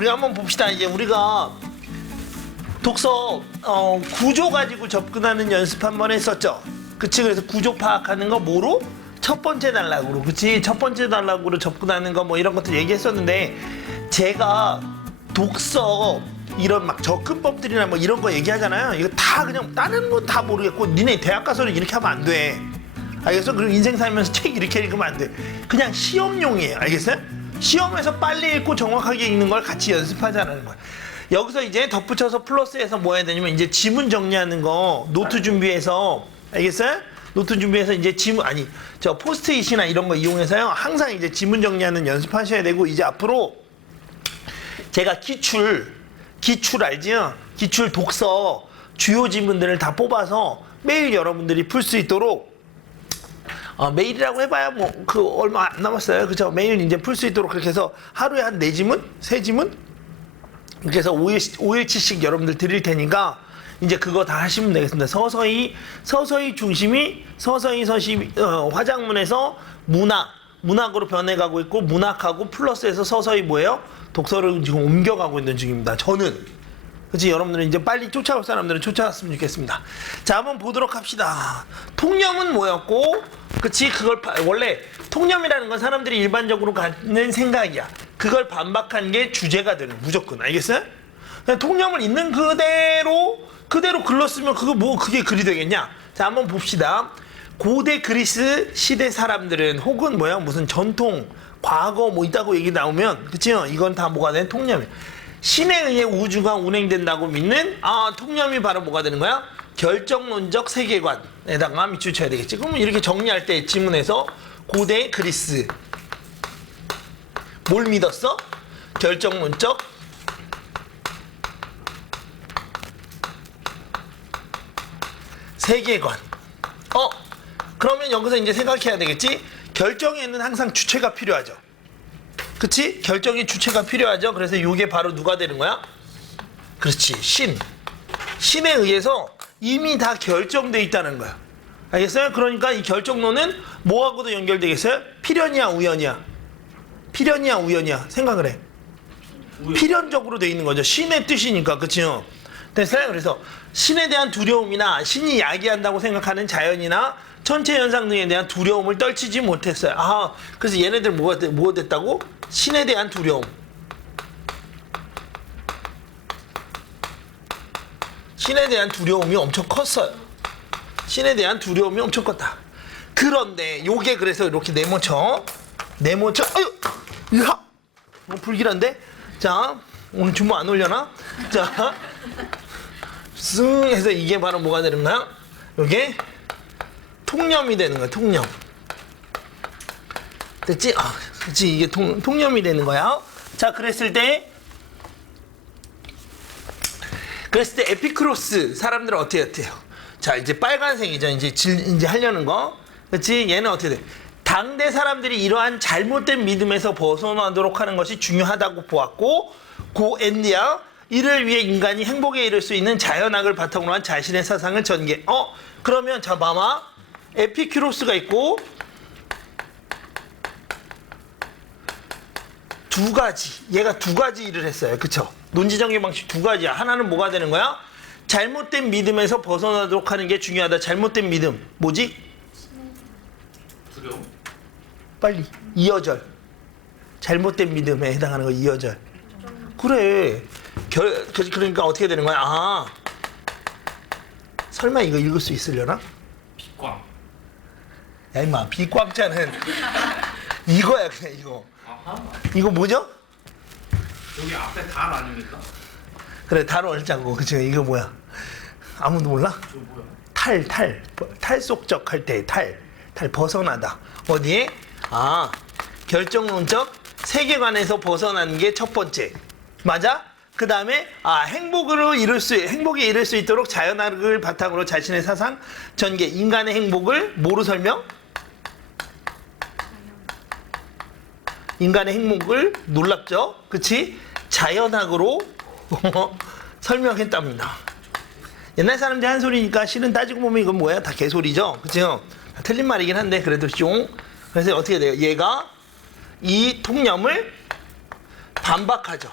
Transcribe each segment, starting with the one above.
우리 한번 봅시다. 이제 우리가 독서 구조 가지고 접근하는 연습 한번 했었죠. 그치? 그래서 구조 파악하는 거 뭐로? 첫 번째 단락으로. 그치? 첫 번째 단락으로 접근하는 거 뭐 이런 것들 얘기했었는데, 제가 독서 이런 막 접근법들이나 뭐 이런 거 얘기하잖아요. 이거 다 그냥 다른 건 다 모르겠고, 니네 대학 가서는 이렇게 하면 안 돼. 알겠어? 그리고 인생 살면서 책 이렇게 읽으면 안 돼. 그냥 시험용이에요. 알겠어요? 시험에서 빨리 읽고 정확하게 읽는 걸 같이 연습하자는 거야. 여기서 이제 덧붙여서 플러스해서 뭐 해야 되냐면, 이제 지문 정리하는 거 노트 준비해서, 알겠어요? 노트 준비해서 이제 지문, 아니 저 포스트잇이나 이런 거 이용해서요, 항상 이제 지문 정리하는 연습하셔야 되고, 이제 앞으로 제가 기출 알지요? 기출 독서 주요 지문들을 다 뽑아서 매일 여러분들이 풀 수 있도록, 매일이라고 해봐야 뭐 그 얼마 안 남았어요. 그죠? 매일 이제 풀 수 있도록 그렇게 해서 하루에 한 4지문? 3지문? 이렇게 해서 5일치씩 여러분들 드릴 테니까 이제 그거 다 하시면 되겠습니다. 서서히 중심이 화작문에서 문학으로 변해가고 있고, 문학하고 플러스해서 서서히 뭐예요? 독서를 지금 옮겨가고 있는 중입니다. 저는. 그치? 여러분들은 이제 빨리 쫓아올 사람들은 쫓아왔으면 좋겠습니다. 자, 한번 보도록 합시다. 통념은 뭐였고, 그치? 그걸 원래 통념이라는 건 사람들이 일반적으로 갖는 생각이야. 그걸 반박한 게 주제가 되는, 무조건. 알겠어요? 그냥 통념을 있는 그대로 글렀으면 그게 글이 되겠냐? 자, 한번 봅시다. 고대 그리스 시대 사람들은, 혹은 무슨 전통, 과거 뭐 있다고 얘기 나오면, 그치요? 이건 다 뭐가 된 통념이야. 신에 의해 우주가 운행된다고 믿는, 통념이 바로 뭐가 되는 거야? 결정론적 세계관에다가 밑줄 쳐야 되겠지. 그러면 이렇게 정리할 때 지문에서 고대 그리스 뭘 믿었어? 결정론적 세계관. 그러면 여기서 이제 생각해야 되겠지? 결정에는 항상 주체가 필요하죠. 그치? 결정의 주체가 필요하죠. 그래서 이게 바로 누가 되는 거야? 그렇지, 신에 의해서 이미 다 결정돼 있다는 거야. 알겠어요? 그러니까 이 결정론은 뭐하고도 연결되겠어요? 필연이야, 우연이야? 필연이야, 우연이야? 생각을 해. 필연적으로 돼 있는 거죠. 신의 뜻이니까. 그치요? 됐어요? 그래서 신에 대한 두려움이나 신이 야기한다고 생각하는 자연이나 천체 현상 등에 대한 두려움을 떨치지 못했어요. 그래서 얘네들 뭐가 됐다고? 신에 대한 두려움. 신에 대한 두려움이 엄청 컸어요. 신에 대한 두려움이 엄청 컸다. 그런데 요게 그래서 이렇게 네모쳐. 아유! 야! 불길한데? 자, 오늘 주모 안 올려나? 자, 쓱 해서 이게 바로 뭐가 되는 거야? 요게 통념이 되는 거야, 통념. 됐지? 그치, 이게 통념이 되는 거야. 자, 그랬을 때 에피크로스 사람들은 어떻게 해요? 자, 이제 빨간색이죠. 이제 하려는 거. 그치? 얘는 어떻게 돼? 당대 사람들이 이러한 잘못된 믿음에서 벗어나도록 하는 것이 중요하다고 보았고, 고엔디아, 이를 위해 인간이 행복에 이를 수 있는 자연학을 바탕으로 한 자신의 사상을 전개. 그러면 자, 마마 에피큐로스가 있고, 얘가 두 가지 일을 했어요. 그쵸? 논지정의 방식 두 가지야. 하나는 뭐가 되는 거야? 잘못된 믿음에서 벗어나도록 하는 게 중요하다. 잘못된 믿음. 뭐지? 두려움? 빨리. 2어절. 잘못된 믿음에 해당하는 거 2어절. 그래. 그러니까 어떻게 되는 거야? 설마 이거 읽을 수 있으려나? 빛광. 야, 임마. 비광자는 이거야, 그냥 이거. 이거 뭐죠? 여기 앞에 달 아닙니까? 그래, 달 얼자고. 그치? 이거 뭐야? 아무도 몰라? 저 뭐야? 탈속적 할 때 탈 벗어나다. 어디에? 결정론적 세계관에서 벗어나는 게 첫 번째. 맞아? 그 다음에 행복에 이를 수 있도록 자연학을 바탕으로 자신의 사상 전개. 인간의 행복을 뭐로 설명? 인간의 행복을 놀랍죠? 그치? 자연학으로 설명했답니다. 옛날 사람들이 한 소리니까 실은 따지고 보면 이건 뭐야? 다 개소리죠? 그죠? 틀린 말이긴 한데 그래도 좀. 그래서 어떻게 돼요? 얘가 이 통념을 반박하죠.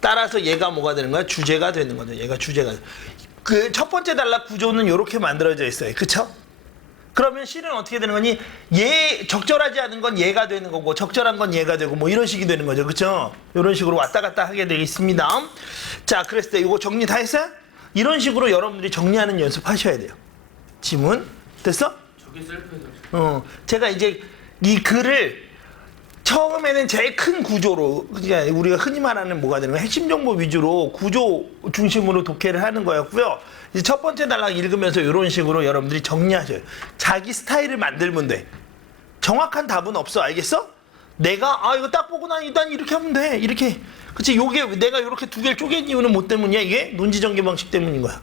따라서 얘가 뭐가 되는 거야? 주제가 되는 거죠. 얘가 주제가. 그 첫 번째 단락 구조는 이렇게 만들어져 있어요. 그쵸? 그러면 실은 어떻게 되는 거니? 얘 적절하지 않은 건 얘가 되는 거고 적절한 건 얘가 되고 뭐 이런 식이 되는 거죠. 그쵸? 이런 식으로 왔다 갔다 하게 되겠습니다. 자, 그랬을 때 이거 정리 다 했어요? 이런 식으로 여러분들이 정리하는 연습하셔야 돼요. 지문 됐어? 저게 셀프에서. 제가 이제 이 글을 처음에는 제일 큰 구조로, 그러니까 우리가 흔히 말하는 뭐가 되는 거야? 핵심 정보 위주로 구조 중심으로 독해를 하는 거였고요. 이제 첫 번째 단락 읽으면서 이런 식으로 여러분들이 정리하셔요. 자기 스타일을 만들면 돼. 정확한 답은 없어. 알겠어? 내가 이거 딱 보고 난 일단 이렇게 하면 돼. 이렇게. 그치? 요게 내가 이렇게 두 개를 쪼갠 이유는 뭐 때문이야? 이게 논지전개 방식 때문인 거야.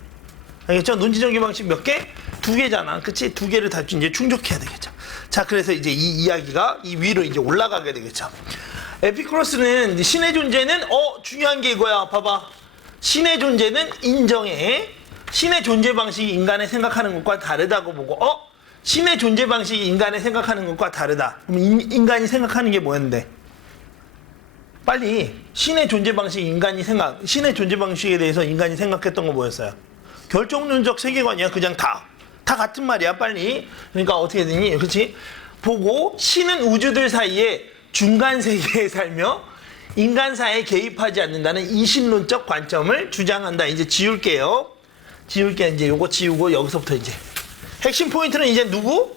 알겠죠? 논지전개 방식 몇 개? 두 개잖아. 그치? 두 개를 다 이제 충족해야 되겠죠. 자, 그래서 이제 이 이야기가 이 위로 이제 올라가게 되겠죠. 에피쿠로스는 신의 존재는 중요한 게 이거야. 봐봐. 신의 존재는 인정해. 신의 존재 방식이 인간의 생각하는 것과 다르다고 보고 신의 존재 방식이 인간의 생각하는 것과 다르다. 그럼 인간이 생각하는 게 뭐였는데? 빨리 신의 존재 방식 신의 존재 방식에 대해서 인간이 생각했던 거 뭐였어요? 결정론적 세계관이야. 그냥 다 같은 말이야. 빨리. 그러니까 어떻게 되니? 그렇지? 보고 신은 우주들 사이에 중간 세계에 살며 인간사에 개입하지 않는다는 이신론적 관점을 주장한다. 이제 지울게요. 이제 요거 지우고 여기서부터 이제 핵심 포인트는 이제 누구?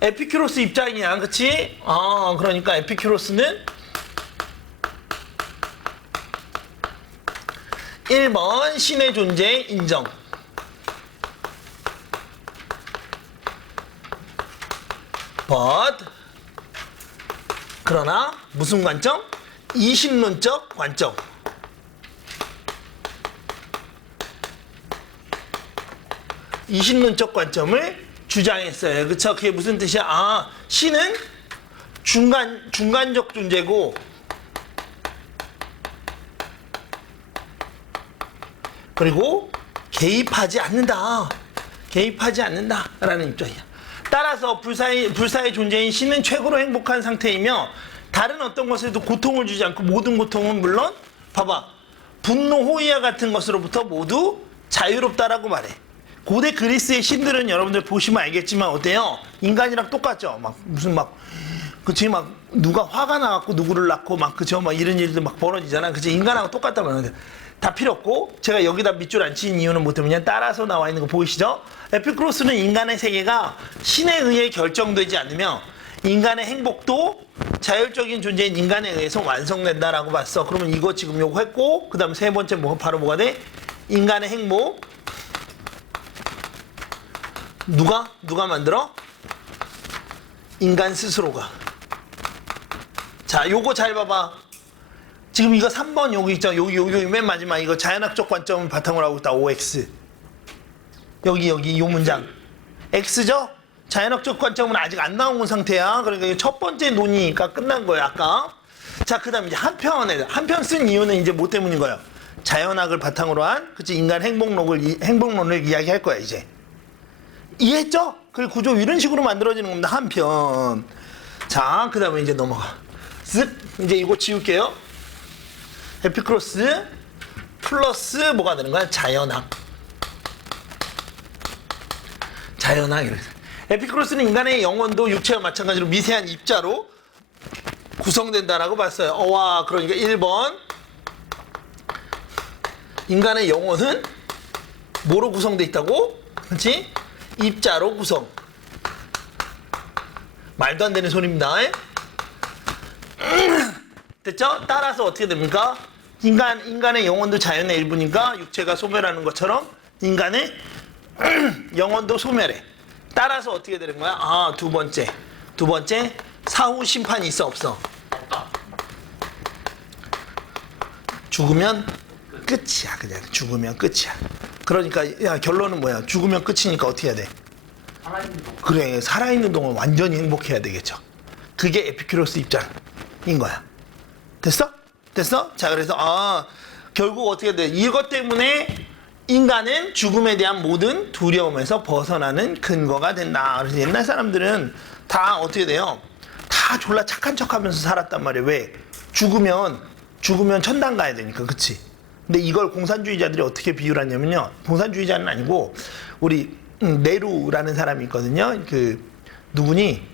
에피큐로스 입장이야. 그치? 그러니까 에피큐로스는 1번 신의 존재 인정. 그러나 무슨 관점? 이신론적 관점. 이신론적 관점을 주장했어요. 그쵸? 그게 무슨 뜻이야? 신은 중간적 존재고 그리고 개입하지 않는다라는 입장이야. 따라서 불사의 존재인 신은 최고로 행복한 상태이며 다른 어떤 것에도 고통을 주지 않고 모든 고통은 물론 봐봐. 분노, 호의와 같은 것으로부터 모두 자유롭다라고 말해. 고대 그리스의 신들은 여러분들 보시면 알겠지만 어때요? 인간이랑 똑같죠? 그치? 누가 화가 나갖고 누구를 낳고 그쵸? 이런 일도 벌어지잖아. 그치? 인간하고 똑같단 말이야. 다 필요 없고 제가 여기다 밑줄 안 치는 이유는 뭐 때문이냐? 따라서 나와 있는 거 보이시죠? 에피쿠로스는 인간의 세계가 신에 의해 결정되지 않으며 인간의 행복도 자율적인 존재인 인간에 의해서 완성된다라고 봤어. 그러면 이거 지금 요거 했고 그 다음 세 번째 바로 뭐가 돼? 인간의 행복 누가 만들어? 인간 스스로가. 자, 요거 잘 봐봐. 지금 이거 3번 여기 있죠. 여기 맨 마지막 이거 자연학적 관점을 바탕으로 하고 있다. OX. 여기 요 문장. X죠? 자연학적 관점은 아직 안 나온 상태야. 그러니까 첫 번째 논의가 끝난 거야, 아까. 자, 그 다음 이제 한편 쓴 이유는 이제 뭐 때문인 거야? 자연학을 바탕으로 한, 그치, 인간 행복론을 이야기할 거야, 이제. 이해했죠? 그 구조 이런 식으로 만들어지는 겁니다, 한편. 자, 그 다음에 이제 넘어가. 이제 이거 지울게요. 에피쿠로스 플러스 뭐가 되는 거야? 자연학. 이렇게. 에피쿠로스는 인간의 영혼도 육체와 마찬가지로 미세한 입자로 구성된다라고 봤어요. 그러니까 1번 인간의 영혼은 뭐로 구성돼 있다고? 그렇지? 입자로 구성. 말도 안 되는 소리입니다. 됐죠? 따라서 어떻게 됩니까? 인간의 영혼도 자연의 일부니까 육체가 소멸하는 것처럼 인간의 영혼도 소멸해. 따라서 어떻게 되는 거야? 두 번째 사후 심판이 있어 없어? 죽으면 끝이야. 그냥 죽으면 끝이야. 그러니까 결론은 뭐야? 죽으면 끝이니까 어떻게 해야 돼? 살아있는 거. 그래, 살아있는 동안 완전히 행복해야 되겠죠. 그게 에피큐로스 입장인 거야. 됐어? 자, 그래서 결국 어떻게 돼? 이것 때문에 인간은 죽음에 대한 모든 두려움에서 벗어나는 근거가 된다. 그래서 옛날 사람들은 다 어떻게 돼요? 다 졸라 착한 척하면서 살았단 말이에요. 왜? 죽으면 죽으면 천당 가야 되니까, 그치? 근데 이걸 공산주의자들이 어떻게 비유를 하냐면요. 공산주의자는 아니고, 우리, 네루라는 사람이 있거든요. 누구니?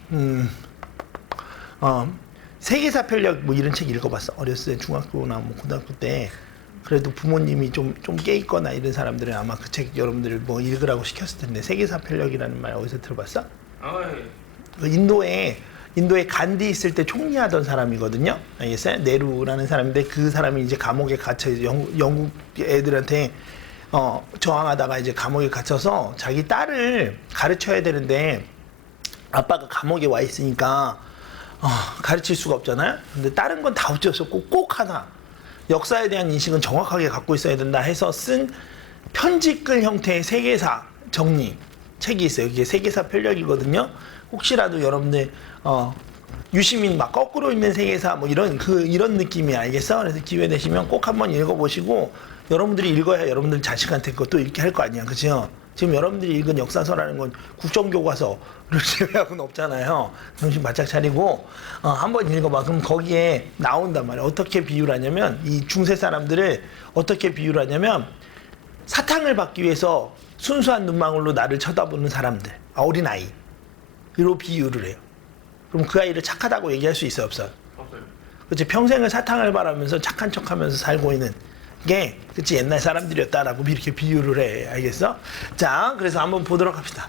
세계사 편력 뭐 이런 책 읽어봤어. 어렸을 때 중학교나 뭐 고등학교 때. 그래도 부모님이 좀 깨 있거나 이런 사람들은 아마 그 책 여러분들을 뭐 읽으라고 시켰을 텐데, 세계사 편력이라는 말 어디서 들어봤어? 그 인도에 간디 있을 때 총리하던 사람이거든요. 알겠어요? 네루라는 사람인데 그 사람이 이제 감옥에 갇혀 영국 애들한테 저항하다가 이제 감옥에 갇혀서 자기 딸을 가르쳐야 되는데 아빠가 감옥에 와 있으니까 가르칠 수가 없잖아요. 근데 다른 건 다 어쩔 수 없고 꼭 하나 역사에 대한 인식은 정확하게 갖고 있어야 된다 해서 쓴 편지글 형태의 세계사 정리 책이 있어요. 이게 세계사 편력이거든요. 혹시라도 여러분들 유시민 막 거꾸로 있는 세계사 뭐 이런 느낌이 알겠어? 그래서 기회 되시면 꼭 한번 읽어보시고 여러분들이 읽어야 여러분들 자식한테 그것도 읽게 할 거 아니야, 그죠? 지금 여러분들이 읽은 역사서라는 건 국정교과서를 제외하고는 없잖아요. 정신 바짝 차리고 한번 읽어봐. 그럼 거기에 나온단 말이야. 어떻게 비유를 하냐면 이 중세 사람들을 어떻게 비유를 하냐면 사탕을 받기 위해서 순수한 눈망울로 나를 쳐다보는 사람들, 어린 아이로 비유를 해요. 그럼 그 아이를 착하다고 얘기할 수 있어요, 없어요? 없어요. 그렇지. 평생을 사탕을 바라면서 착한 척하면서 살고 있는 게 그치 옛날 사람들이었다라고 이렇게 비유를 해. 알겠어? 자, 그래서 한번 보도록 합시다.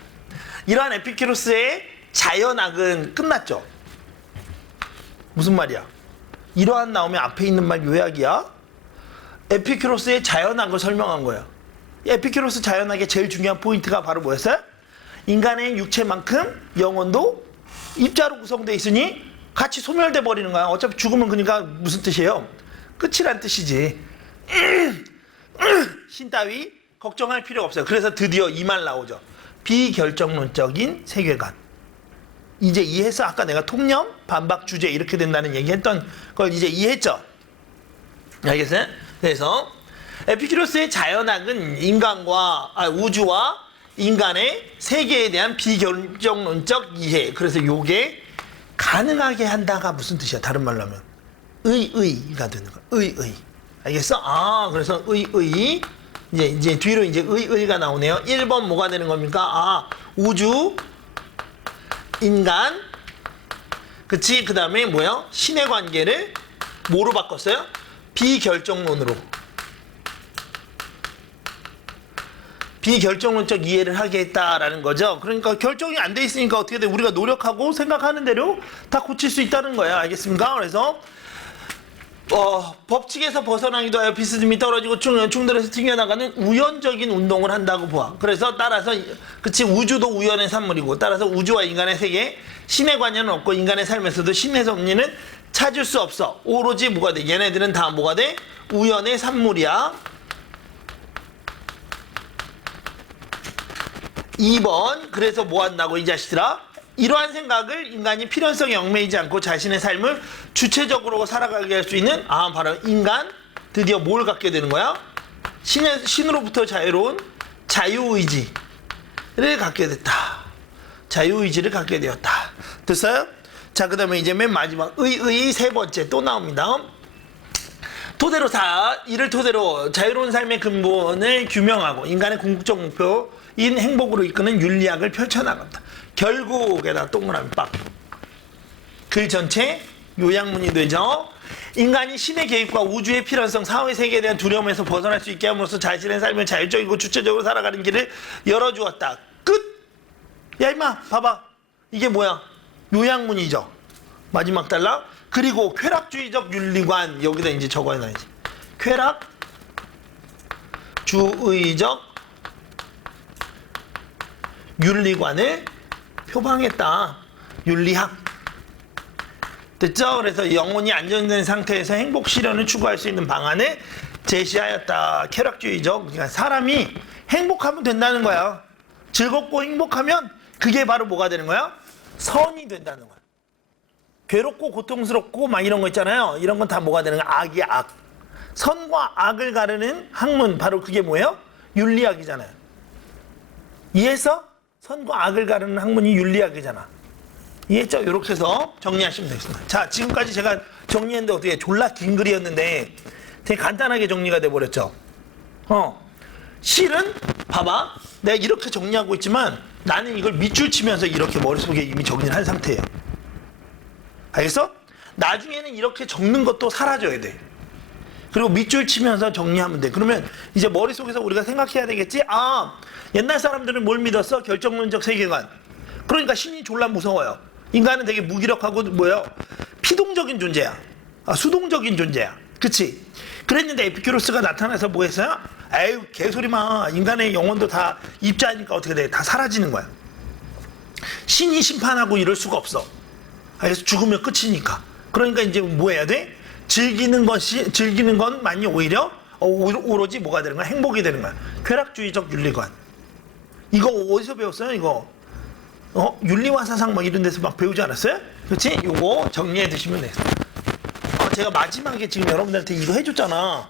이러한 에피큐로스의 자연학은 끝났죠? 무슨 말이야? 이러한 나오면 앞에 있는 말 요약이야? 에피큐로스의 자연학을 설명한 거야. 에피큐로스 자연학의 제일 중요한 포인트가 바로 뭐였어요? 인간의 육체만큼 영혼도 입자로 구성되어 있으니 같이 소멸돼 버리는 거야. 어차피 죽으면 그러니까 무슨 뜻이에요? 끝이란 뜻이지. 신 따위 걱정할 필요가 없어요. 그래서 드디어 이 말 나오죠. 비결정론적인 세계관. 이제 이해해서 아까 내가 통념, 반박 주제 이렇게 된다는 얘기했던 걸 이제 이해했죠? 알겠어요? 그래서 에피큐로스의 자연학은 우주와 인간의 세계에 대한 비결정론적 이해. 그래서 요게 가능하게 한다가 무슨 뜻이야? 다른 말로 하면 의가 되는 거야. 의. 알겠어? 그래서 이제 뒤로 이제 의가 나오네요. 1번 뭐가 되는 겁니까? 우주, 인간, 그치? 그 다음에 뭐야? 신의 관계를 뭐로 바꿨어요? 비결정론으로. 비결정론적 이해를 하게 했다라는 거죠. 그러니까 결정이 안 돼 있으니까 어떻게 돼? 우리가 노력하고 생각하는 대로 다 고칠 수 있다는 거야. 알겠습니까? 그래서 법칙에서 벗어나기도 하여 비스듬히 떨어지고 충돌해서 튕겨나가는 우연적인 운동을 한다고 봐. 그래서 따라서 그치 우주도 우연의 산물이고 따라서 우주와 인간의 세계 신의 관여는 없고 인간의 삶에서도 신의 섭리는 찾을 수 없어. 오로지 뭐가 돼? 얘네들은 다 뭐가 돼? 우연의 산물이야. 2번 그래서 뭐 한다고 이 자식들아? 이러한 생각을 인간이 필연성에 얽매이지 않고 자신의 삶을 주체적으로 살아가게 할 수 있는 바로 인간 드디어 뭘 갖게 되는 거야? 신으로부터 자유로운 자유의지를 갖게 됐다. 자유의지를 갖게 되었다. 됐어요? 자, 그 다음에 이제 맨 마지막 의 세 번째 또 나옵니다. 이를 토대로 자유로운 삶의 근본을 규명하고 인간의 궁극적 목표인 행복으로 이끄는 윤리학을 펼쳐나간다. 결국에다 동그라미 빡. 글 전체 요약문이 되죠. 인간이 신의 개입과 우주의 필연성, 사회 세계에 대한 두려움에서 벗어날 수 있게 함으로써 자신의 삶을 자율적이고 주체적으로 살아가는 길을 열어주었다. 끝! 야 임마 봐봐. 이게 뭐야? 요약문이죠. 마지막 단락. 그리고 쾌락주의적 윤리관 여기다 이제 적어놔야지. 쾌락주의적 윤리관을 표방했다. 윤리학. 됐죠? 그래서 영혼이 안정된 상태에서 행복 실현을 추구할 수 있는 방안을 제시하였다. 쾌락주의적. 그러니까 사람이 행복하면 된다는 거야. 즐겁고 행복하면 그게 바로 뭐가 되는 거야? 선이 된다는 거야. 괴롭고 고통스럽고 막 이런 거 있잖아요. 이런 건 다 뭐가 되는 거야? 악이야, 악. 선과 악을 가르는 학문, 바로 그게 뭐예요? 윤리학이잖아요. 이해했어? 선과 악을 가르는 학문이 윤리학이잖아. 이해했죠? 이렇게 해서 정리하시면 되겠습니다. 자, 지금까지 제가 정리했는데 어떻게 졸라 긴 글이었는데 되게 간단하게 정리가 돼버렸죠? 실은 봐봐. 내가 이렇게 정리하고 있지만 나는 이걸 밑줄 치면서 이렇게 머릿속에 이미 정리를 한 상태예요. 알겠어? 나중에는 이렇게 적는 것도 사라져야 돼. 그리고 밑줄 치면서 정리하면 돼. 그러면 이제 머릿속에서 우리가 생각해야 되겠지? 아, 옛날 사람들은 뭘 믿었어? 결정론적 세계관. 그러니까 신이 졸라 무서워요. 인간은 되게 무기력하고 뭐예요? 피동적인 존재야. 수동적인 존재야. 그치? 그랬는데 에피큐로스가 나타나서 뭐 했어요? 에휴, 개소리 마. 인간의 영혼도 다 입자니까 어떻게 돼? 다 사라지는 거야. 신이 심판하고 이럴 수가 없어. 그래서 죽으면 끝이니까. 그러니까 이제 뭐 해야 돼? 즐기는 것만이 오히려 오로지 뭐가 되는 거야? 행복이 되는 거야. 쾌락주의적 윤리관. 이거 어디서 배웠어요? 이거 윤리와 사상 뭐 이런 데서 막 배우지 않았어요? 그렇지? 요거 정리해 두시면 돼요. 제가 마지막에 지금 여러분들한테 이거 해줬잖아.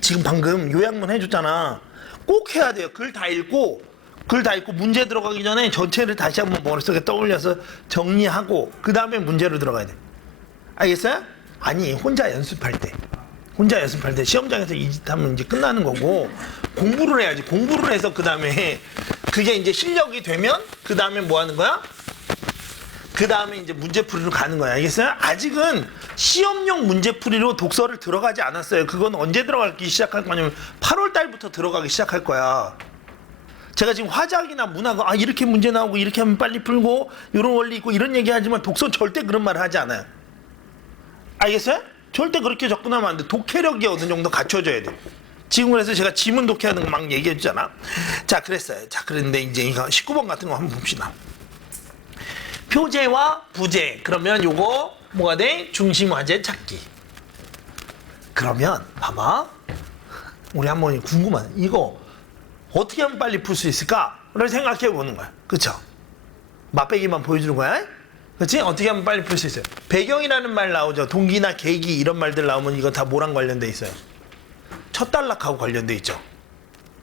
지금 방금 요약문 해줬잖아. 꼭 해야 돼요. 글 다 읽고 문제 들어가기 전에 전체를 다시 한번 머릿속에 떠올려서 정리하고 그 다음에 문제로 들어가야 돼. 알겠어요? 아니, 혼자 연습할 때 시험장에서 이 짓 하면 이제 끝나는 거고, 공부를 해야지. 공부를 해서 그 다음에 그게 이제 실력이 되면 그 다음에 뭐 하는 거야? 그 다음에 이제 문제풀이로 가는 거야. 알겠어요? 아직은 시험용 문제풀이로 독서를 들어가지 않았어요. 그건 언제 들어가기 시작할 거냐면 8월 달부터 들어가기 시작할 거야. 제가 지금 화작이나 문학은 이렇게 문제 나오고 이렇게 하면 빨리 풀고 이런 원리 있고 이런 얘기 하지만 독서는 절대 그런 말을 하지 않아요. 알겠어요? 절대 그렇게 접근하면 안 돼. 독해력이 어느 정도 갖춰져야 돼. 지금 그래서 제가 지문 독해하는 거 막 얘기해 주잖아. 자, 그랬어요. 자, 그런데 이제 이거 19번 같은 거 한번 봅시다. 표제와 부제. 그러면 요거 뭐가 돼? 중심화제 찾기. 그러면 봐봐. 우리 한번 궁금한 이거 어떻게 하면 빨리 풀 수 있을까를 생각해 보는 거야. 그쵸? 맛배기만 보여주는 거야. 그치? 어떻게 하면 빨리 풀 수 있어요? 배경이라는 말 나오죠. 동기나 계기 이런 말들 나오면 이거 다 뭐랑 관련돼 있어요? 첫 단락하고 관련돼 있죠.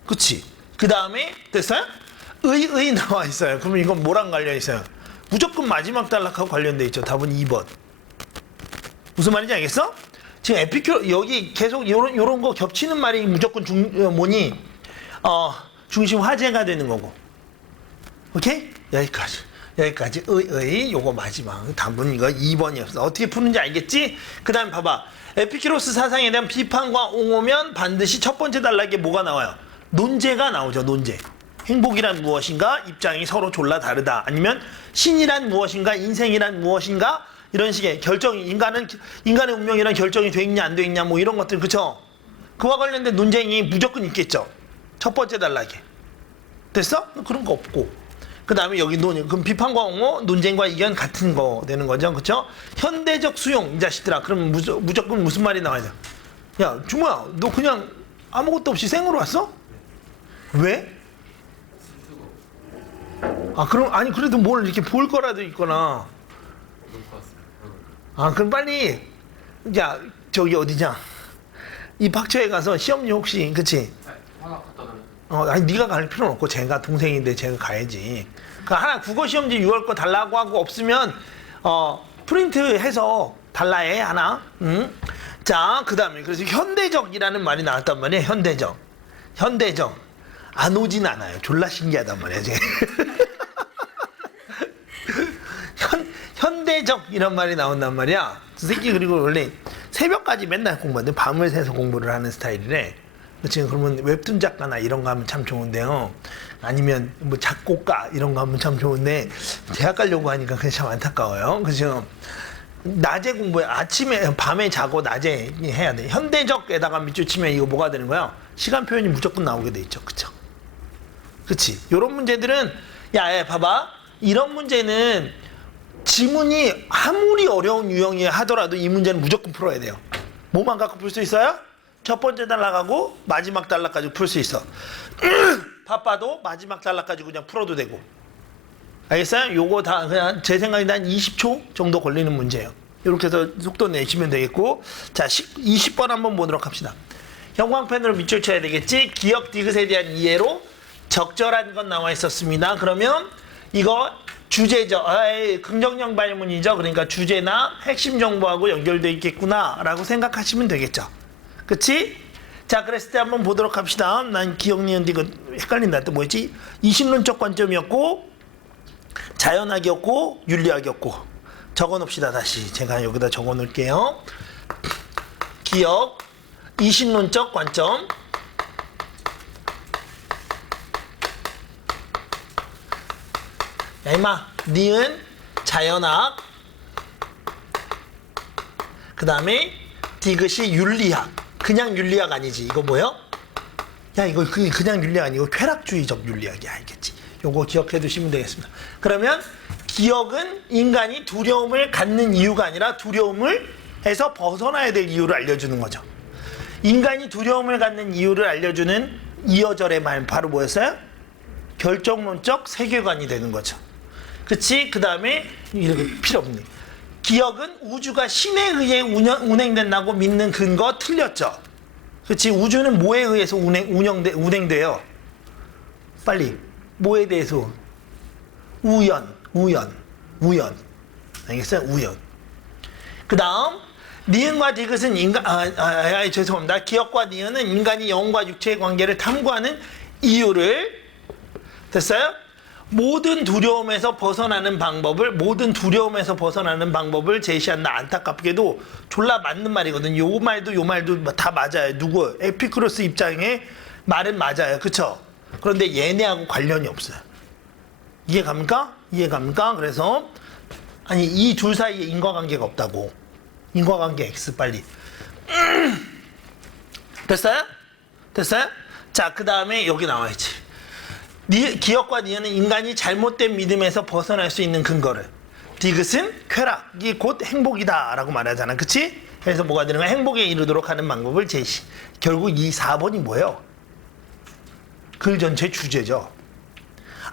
그치? 그 다음에 됐어요? 의 나와 있어요. 그러면 이건 뭐랑 관련 있어요? 무조건 마지막 단락하고 관련돼 있죠. 답은 2번. 무슨 말인지 알겠어? 지금 에피큐 여기 계속 요런 거 겹치는 말이 무조건 중심 화제가 되는 거고. 오케이? 여기까지 요거 마지막 답은 이거 2번이었어. 어떻게 푸는지 알겠지? 그 다음 봐봐. 에피큐로스 사상에 대한 비판과 옹호면 반드시 첫 번째 단락에 뭐가 나와요? 논제가 나오죠. 논제. 행복이란 무엇인가? 입장이 서로 졸라 다르다. 아니면 신이란 무엇인가? 인생이란 무엇인가? 이런 식의 결정이 인간의 운명이란 결정이 돼 있냐 안 돼 있냐 뭐 이런 것들. 그쵸? 그와 관련된 논쟁이 무조건 있겠죠. 첫 번째 단락에. 됐어? 그런 거 없고. 그 다음에 여기 그럼 비판과 옹호, 논쟁과 이견 같은 거 되는 거죠. 그쵸? 현대적 수용, 이 자식들아. 그럼 무조건 무슨 말이 나와야 돼? 야, 주모야, 너 그냥 아무것도 없이 생으로 왔어? 왜? 아니, 그래도 뭘 이렇게 볼 거라도 있거나. 그럼 빨리, 야, 저기 어디냐? 이 박처에 가서 시험지 혹시, 그치? 하나 갖다 놓으면. 아니 네가 갈 필요는 없고 제가 동생인데 제가 가야지. 그 하나 국어 시험지 6월 거 달라고 하고 없으면 프린트해서 달라해 하나. 자, 그다음에 그래서 현대적이라는 말이 나왔단 말이에요. 현대적 안 오진 않아요. 졸라 신기하단 말이야. 현대적 이런 말이 나온단 말이야. 저 새끼 그리고 원래 새벽까지 맨날 공부하는데 밤을 새서 공부를 하는 스타일이래. 지금 그러면 웹툰 작가나 이런 거 하면 참 좋은데요. 아니면 뭐 작곡가 이런 거 하면 참 좋은데 대학 가려고 하니까 그게 참 안타까워요. 그죠? 낮에 공부해. 밤에 자고 낮에 해야 돼. 현대적에다가 밑줄 치면 이거 뭐가 되는 거야? 시간 표현이 무조건 나오게 돼 있죠. 그쵸? 그치? 요런 문제들은 야, 봐봐. 이런 문제는 지문이 아무리 어려운 유형이 하더라도 이 문제는 무조건 풀어야 돼요. 뭐만 갖고 풀 수 있어요? 첫 번째 단락하고 마지막 단락 가지고 풀 수 있어. 바빠도 마지막 단락 가지고 그냥 풀어도 되고. 알겠어요? 요거 다 그냥 제 생각에 한 20초 정도 걸리는 문제예요. 이렇게 해서 속도 내시면 되겠고. 자, 20번 한번 보도록 합시다. 형광펜으로 밑줄 쳐야 되겠지? 기억 디귿에 대한 이해로 적절한 건 나와 있었습니다. 그러면 이거 주제죠. 긍정형 발문이죠. 그러니까 주제나 핵심 정보하고 연결되어 있겠구나라고 생각하시면 되겠죠. 그치? 자, 그랬을 때 한번 보도록 합시다. 난 기억, 니은, 이거 헷갈린다. 또 뭐였지? 이심론적 관점이었고, 자연학이었고, 윤리학이었고. 적어놓읍시다. 다시 제가 여기다 적어놓을게요. 기억, 이심론적 관점, 야 임마, 니은 자연학, 그 다음에 디귿이 윤리학. 그냥 윤리학 아니지. 이거 뭐요? 야 이거 그냥 윤리학 아니고 쾌락주의적 윤리학이야. 알겠지? 요거 기억해 두시면 되겠습니다. 그러면 기억은 인간이 두려움을 갖는 이유가 아니라 두려움을 해서 벗어나야 될 이유를 알려주는 거죠. 인간이 두려움을 갖는 이유를 알려주는 이어절의 말 바로 뭐였어요? 결정론적 세계관이 되는 거죠. 그치? 그 다음에 이렇게 필요 없네. 기억은 우주가 신에 의해 운행된다고 믿는 근거 틀렸죠. 그치? 우주는 뭐에 의해서 운행돼요? 빨리. 뭐에 대해서? 우연. 알겠어요? 우연. 그 다음 니은과 디귿은 죄송합니다. 기억과 니은은 인간이 영과 육체의 관계를 탐구하는 이유를 됐어요? 모든 두려움에서 벗어나는 방법을 제시한다. 안타깝게도 졸라 맞는 말이거든. 요 말도 다 맞아요. 누구? 에피쿠로스 입장에 말은 맞아요. 그쵸? 그런데 얘네하고 관련이 없어요. 이해갑니까? 그래서 아니 이 둘 사이에 인과관계가 없다고. 인과관계 X 빨리. 됐어요? 자, 그 다음에 여기 나와야지. 기억과 니은은 인간이 잘못된 믿음에서 벗어날 수 있는 근거를, 디귿은 쾌락이 곧 행복이다 라고 말하잖아. 그치? 그래서 뭐가 되는 거야? 행복에 이르도록 하는 방법을 제시. 결국 이 4번이 뭐예요? 글 전체 주제죠.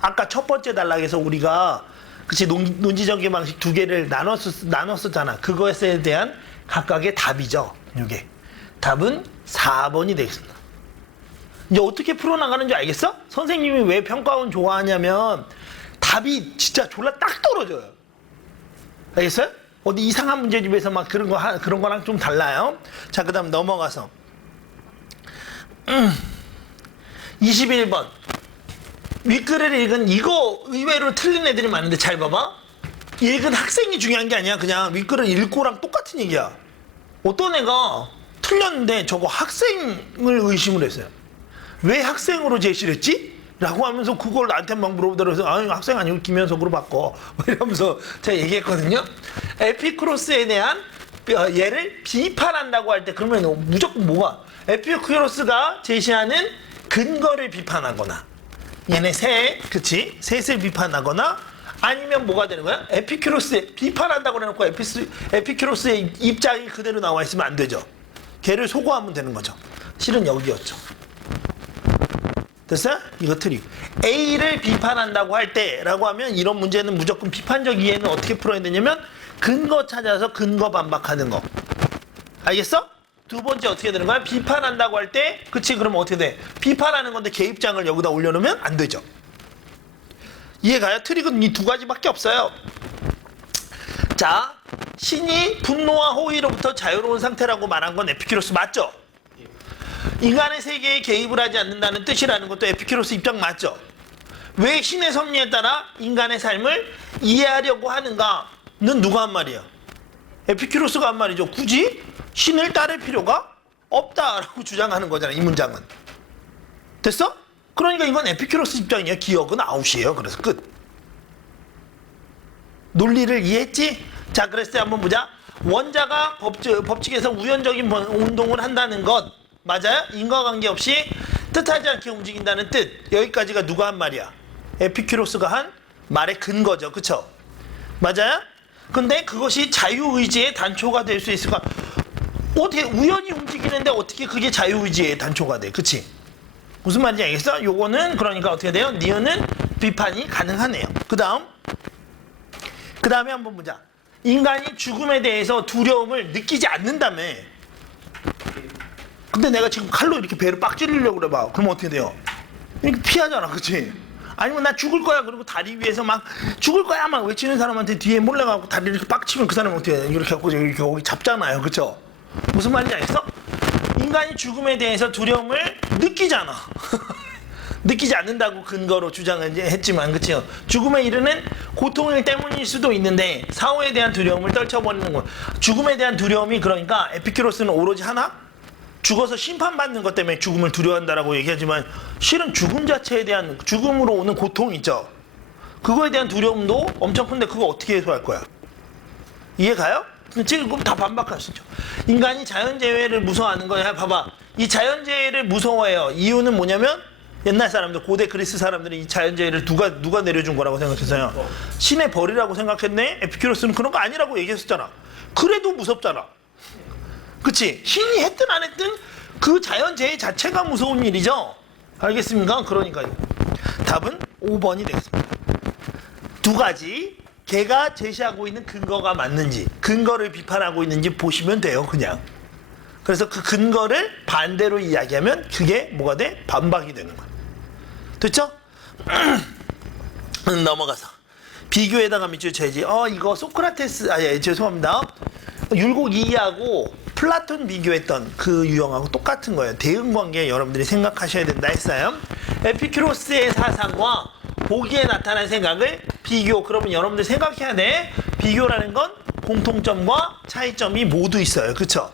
아까 첫 번째 단락에서 우리가 그치 논지적인 방식 두 개를 나눴었잖아. 그것에 대한 각각의 답이죠. 이게 답은 4번이 되겠습니다. 이제 어떻게 풀어나가는 줄 알겠어? 선생님이 왜 평가원 좋아하냐면 답이 진짜 졸라 딱 떨어져요. 알겠어요? 어디 이상한 문제집에서 막 그런 거랑 좀 달라요. 자, 그 다음 넘어가서 21번 윗글을 읽은 이거 의외로 틀린 애들이 많은데 잘 봐봐. 읽은 학생이 중요한 게 아니야. 그냥 윗글을 읽고랑 똑같은 얘기야. 어떤 애가 틀렸는데 저거 학생을 의심을 했어요. 왜 학생으로 제시를 했지? 라고 하면서 그걸 나한테 막 물어보더라고요. 아니 학생 아니고 김현석으로 바꿔 이러면서 제가 얘기했거든요. 에피쿠로스에 대한 얘를 비판한다고 할 때 그러면 무조건 뭐가? 에피쿠로스가 제시하는 근거를 비판하거나 얘네 그치? 셋을 비판하거나 아니면 뭐가 되는 거야? 에피쿠로스에 비판한다고 해놓고 에피쿠로스의 입장이 그대로 나와 있으면 안 되죠. 걔를 소거하면 되는 거죠. 실은 여기였죠. 됐어요? 이거 트릭. A를 비판한다고 할 때라고 하면 이런 문제는 무조건 비판적 이해는 어떻게 풀어야 되냐면 근거 찾아서 근거 반박하는 거. 알겠어? 두 번째 어떻게 되는 거야? 비판한다고 할 때 그치? 그러면 어떻게 돼? 비판하는 건데 걔 입장을 여기다 올려놓으면 안 되죠. 이해가요? 트릭은 이 두 가지밖에 없어요. 자, 신이 분노와 호의로부터 자유로운 상태라고 말한 건 에피큐로스 맞죠? 인간의 세계에 개입을 하지 않는다는 뜻이라는 것도 에피큐로스 입장 맞죠? 왜 신의 섭리에 따라 인간의 삶을 이해하려고 하는가는 누가 한 말이야? 에피큐로스가 한 말이죠. 굳이 신을 따를 필요가 없다라고 주장하는 거잖아. 이 문장은. 됐어? 그러니까 이건 에피큐로스 입장이야. 기억은 아웃이에요. 그래서 끝. 논리를 이해했지? 자, 그랬을 때 한번 보자. 원자가 법칙에서 우연적인 운동을 한다는 것 맞아요? 인과관계 없이 뜻하지 않게 움직인다는 뜻. 여기까지가 누가 한 말이야? 에피큐로스가 한 말의 근거죠. 그쵸? 맞아요? 근데 그것이 자유의지의 단초가 될 수 있을까? 어떻게 우연히 움직이는데 어떻게 그게 자유의지의 단초가 돼? 그치? 무슨 말인지 알겠어? 요거는 그러니까 어떻게 돼요? 니은은 비판이 가능하네요. 그 다음에 한번 보자. 인간이 죽음에 대해서 두려움을 느끼지 않는다며. 근데 내가 지금 칼로 이렇게 배를 빡 찌르려고 그래 봐. 그러면 어떻게 돼요? 이렇게 피하잖아. 그치? 아니면 나 죽을 거야 그리고 다리 위에서 막 죽을 거야 막 외치는 사람한테 뒤에 몰래 가고 다리를 이렇게 빡 치면 그 사람 어떻게 해? 이렇게 하고 이렇게 거기 잡잖아요, 그렇죠? 무슨 말인지 알겠어? 인간이 죽음에 대해서 두려움을 느끼잖아. 느끼지 않는다고 근거로 주장을 했지만, 그치요? 죽음에 이르는 고통 때문일 수도 있는데 사후에 대한 두려움을 떨쳐버리는 거. 죽음에 대한 두려움이 그러니까 에피큐로스는 오로지 하나? 죽어서 심판받는 것 때문에 죽음을 두려워한다라고 얘기하지만 실은 죽음 자체에 대한 죽음으로 오는 고통 있죠? 그거에 대한 두려움도 엄청 큰데 그거 어떻게 해소할 거야? 이해가요? 지금 그럼 다 반박할 수 있죠. 인간이 자연재해를 무서워하는 거야. 봐봐. 이 자연재해를 무서워해요. 이유는 뭐냐면 옛날 사람들, 고대 그리스 사람들이 이 자연재해를 누가 내려준 거라고 생각했어요? 신의 벌이라고 생각했네? 에피큐로스는 그런 거 아니라고 얘기했었잖아. 그래도 무섭잖아. 그치? 신이 했든 안 했든 그 자연재해 자체가 무서운 일이죠? 알겠습니까? 그러니까요. 답은 5번이 되겠습니다. 두 가지. 걔가 제시하고 있는 근거가 맞는지, 근거를 비판하고 있는지 보시면 돼요, 그냥. 그래서 그 근거를 반대로 이야기하면 그게 뭐가 돼? 반박이 되는 거야. 됐죠? 넘어가서 비교에다가 밑줄 쳐야지. 이거 소크라테스, 죄송합니다. 율곡 2하고 플라톤 비교했던 그 유형하고 똑같은 거예요. 대응관계 여러분들이 생각하셔야 된다 했어요. 에피큐로스의 사상과 보기에 나타난 생각을 비교. 그러면 여러분들 생각해야 돼. 비교라는 건 공통점과 차이점이 모두 있어요. 그쵸?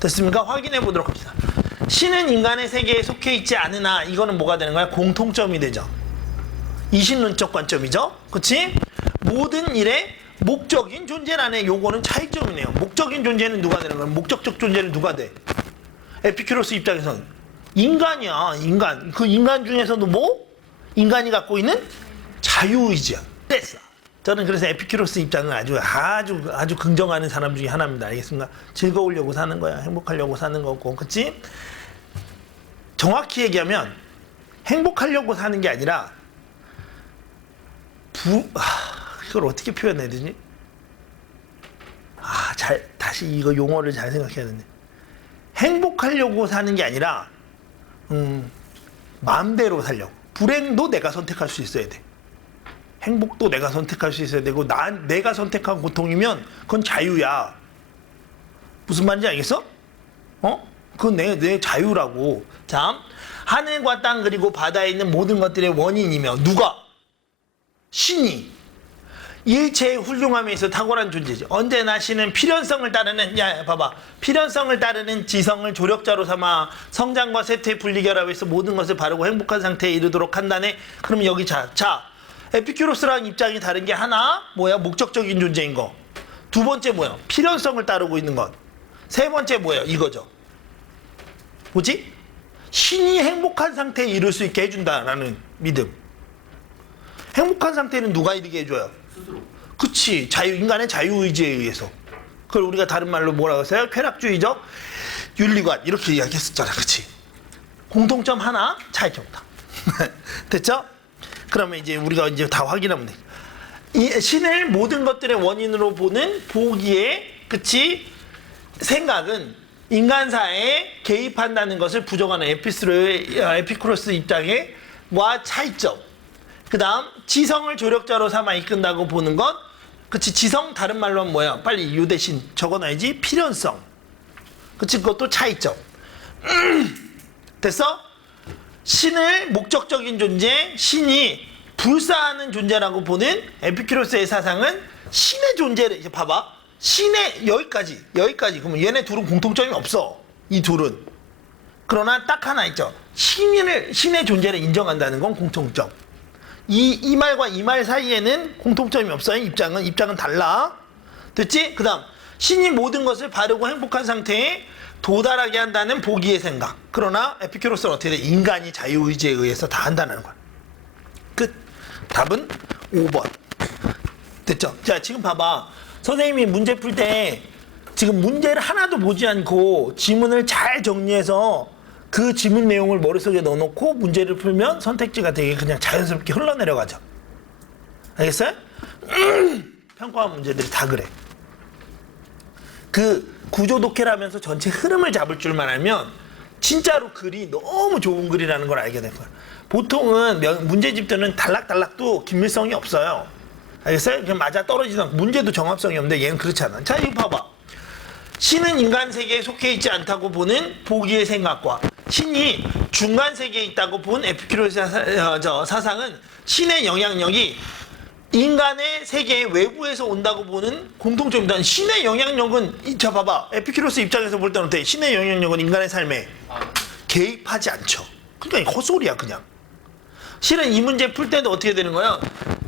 됐습니까? 확인해 보도록 합시다. 신은 인간의 세계에 속해 있지 않으나 이거는 뭐가 되는 거야? 공통점이 되죠. 이신론적 관점이죠. 그치? 모든 일의 목적인 존재라네. 요거는 차이점이네요. 목적인 존재는 누가 되는 거야? 목적적 존재는 누가 돼? 에피큐로스 입장에서는 인간이야. 인간. 그 인간 중에서도 뭐? 인간이 갖고 있는 자유의지야. 됐어. 저는 그래서 에피큐로스 입장을 아주 긍정하는 사람 중에 하나입니다. 알겠습니까? 즐거우려고 사는 거야. 행복하려고 사는 거고. 그치? 정확히 얘기하면 행복하려고 사는 게 아니라 이걸 어떻게 표현해야 되지? 다시 이거 용어를 잘 생각해야 되네. 행복하려고 사는 게 아니라 마음대로 살려고. 불행도 내가 선택할 수 있어야 돼. 행복도 내가 선택할 수 있어야 되고 내가 선택한 고통이면 그건 자유야. 무슨 말인지 알겠어? 그건 내 자유라고. 자, 하늘과 땅 그리고 바다에 있는 모든 것들의 원인이며 누가? 신이. 일체의 훌륭함에 있어 탁월한 존재지. 언제나 신은 필연성을 따르는, 봐봐. 필연성을 따르는 지성을 조력자로 삼아 성장과 쇠퇴의 분리결합에서 모든 것을 바르고 행복한 상태에 이르도록 한다네. 그럼 여기 자, 에피큐로스랑 입장이 다른 게 하나, 뭐야? 목적적인 존재인 거. 두 번째 뭐야? 필연성을 따르고 있는 것. 세 번째 뭐야? 이거죠. 뭐지? 신이 행복한 상태에 이룰 수 있게 해준다라는 믿음. 행복한 상태는 누가 이르게 해줘요? 스스로. 그치. 인간의 자유의지에 의해서. 그걸 우리가 다른 말로 뭐라고 했어요? 쾌락주의적 윤리관. 이렇게 이야기했었잖아. 그치. 공통점 하나, 차이점 없다. 됐죠? 그러면 이제 우리가 이제 다 확인하면 돼. 이 신을 모든 것들의 원인으로 보는 보기에, 그치? 생각은 인간사에 개입한다는 것을 부정하는 에피쿠로스 입장과 차이점. 그 다음 지성을 조력자로 삼아 이끈다고 보는 것. 그치? 지성 다른 말로 하면 뭐야? 빨리 요 대신 적어놔야지. 필연성. 그치? 그것도 차이점. 됐어? 신을 목적적인 존재, 신이 불사하는 존재라고 보는 에피큐로스의 사상은 신의 존재를, 이제 봐봐. 신의 여기까지. 그러면 얘네 둘은 공통점이 없어. 이 둘은. 그러나 딱 하나 있죠. 신의 존재를 인정한다는 건 공통점. 이 말과 이 말 사이에는 공통점이 없어요. 입장은 달라. 됐지? 그 다음 신이 모든 것을 바르고 행복한 상태에 도달하게 한다는 보기의 생각. 그러나 에피큐로스는 어떻게 돼? 인간이 자유의지에 의해서 다 한다는 거야. 끝. 답은 5번. 됐죠? 자, 지금 봐봐. 선생님이 문제 풀 때 지금 문제를 하나도 보지 않고 지문을 잘 정리해서 그 지문 내용을 머릿속에 넣어놓고 문제를 풀면 선택지가 되게 그냥 자연스럽게 흘러내려가죠. 알겠어요? 평가원 문제들이 다 그래. 그 구조 독해를 하면서 전체 흐름을 잡을 줄만 알면 진짜로 글이 너무 좋은 글이라는 걸 알게 된 거야. 보통은 문제집들은 단락단락도 긴밀성이 없어요. 알겠어요? 그냥 맞아 떨어지는 않고 문제도 정합성이 없는데 얘는 그렇지 않아. 자, 이거 봐봐. 신은 인간 세계에 속해 있지 않다고 보는 보기의 생각과 신이 중간 세계에 있다고 본 에피큐로스의 사상은 신의 영향력이 인간의 세계 외부에서 온다고 보는 공통점이다. 신의 영향력은 자 봐봐. 에피큐로스 입장에서 볼 때는 어때? 신의 영향력은 인간의 삶에 개입하지 않죠. 그러니까 헛소리야 그냥. 실은 이 문제 풀 때도 어떻게 되는 거야?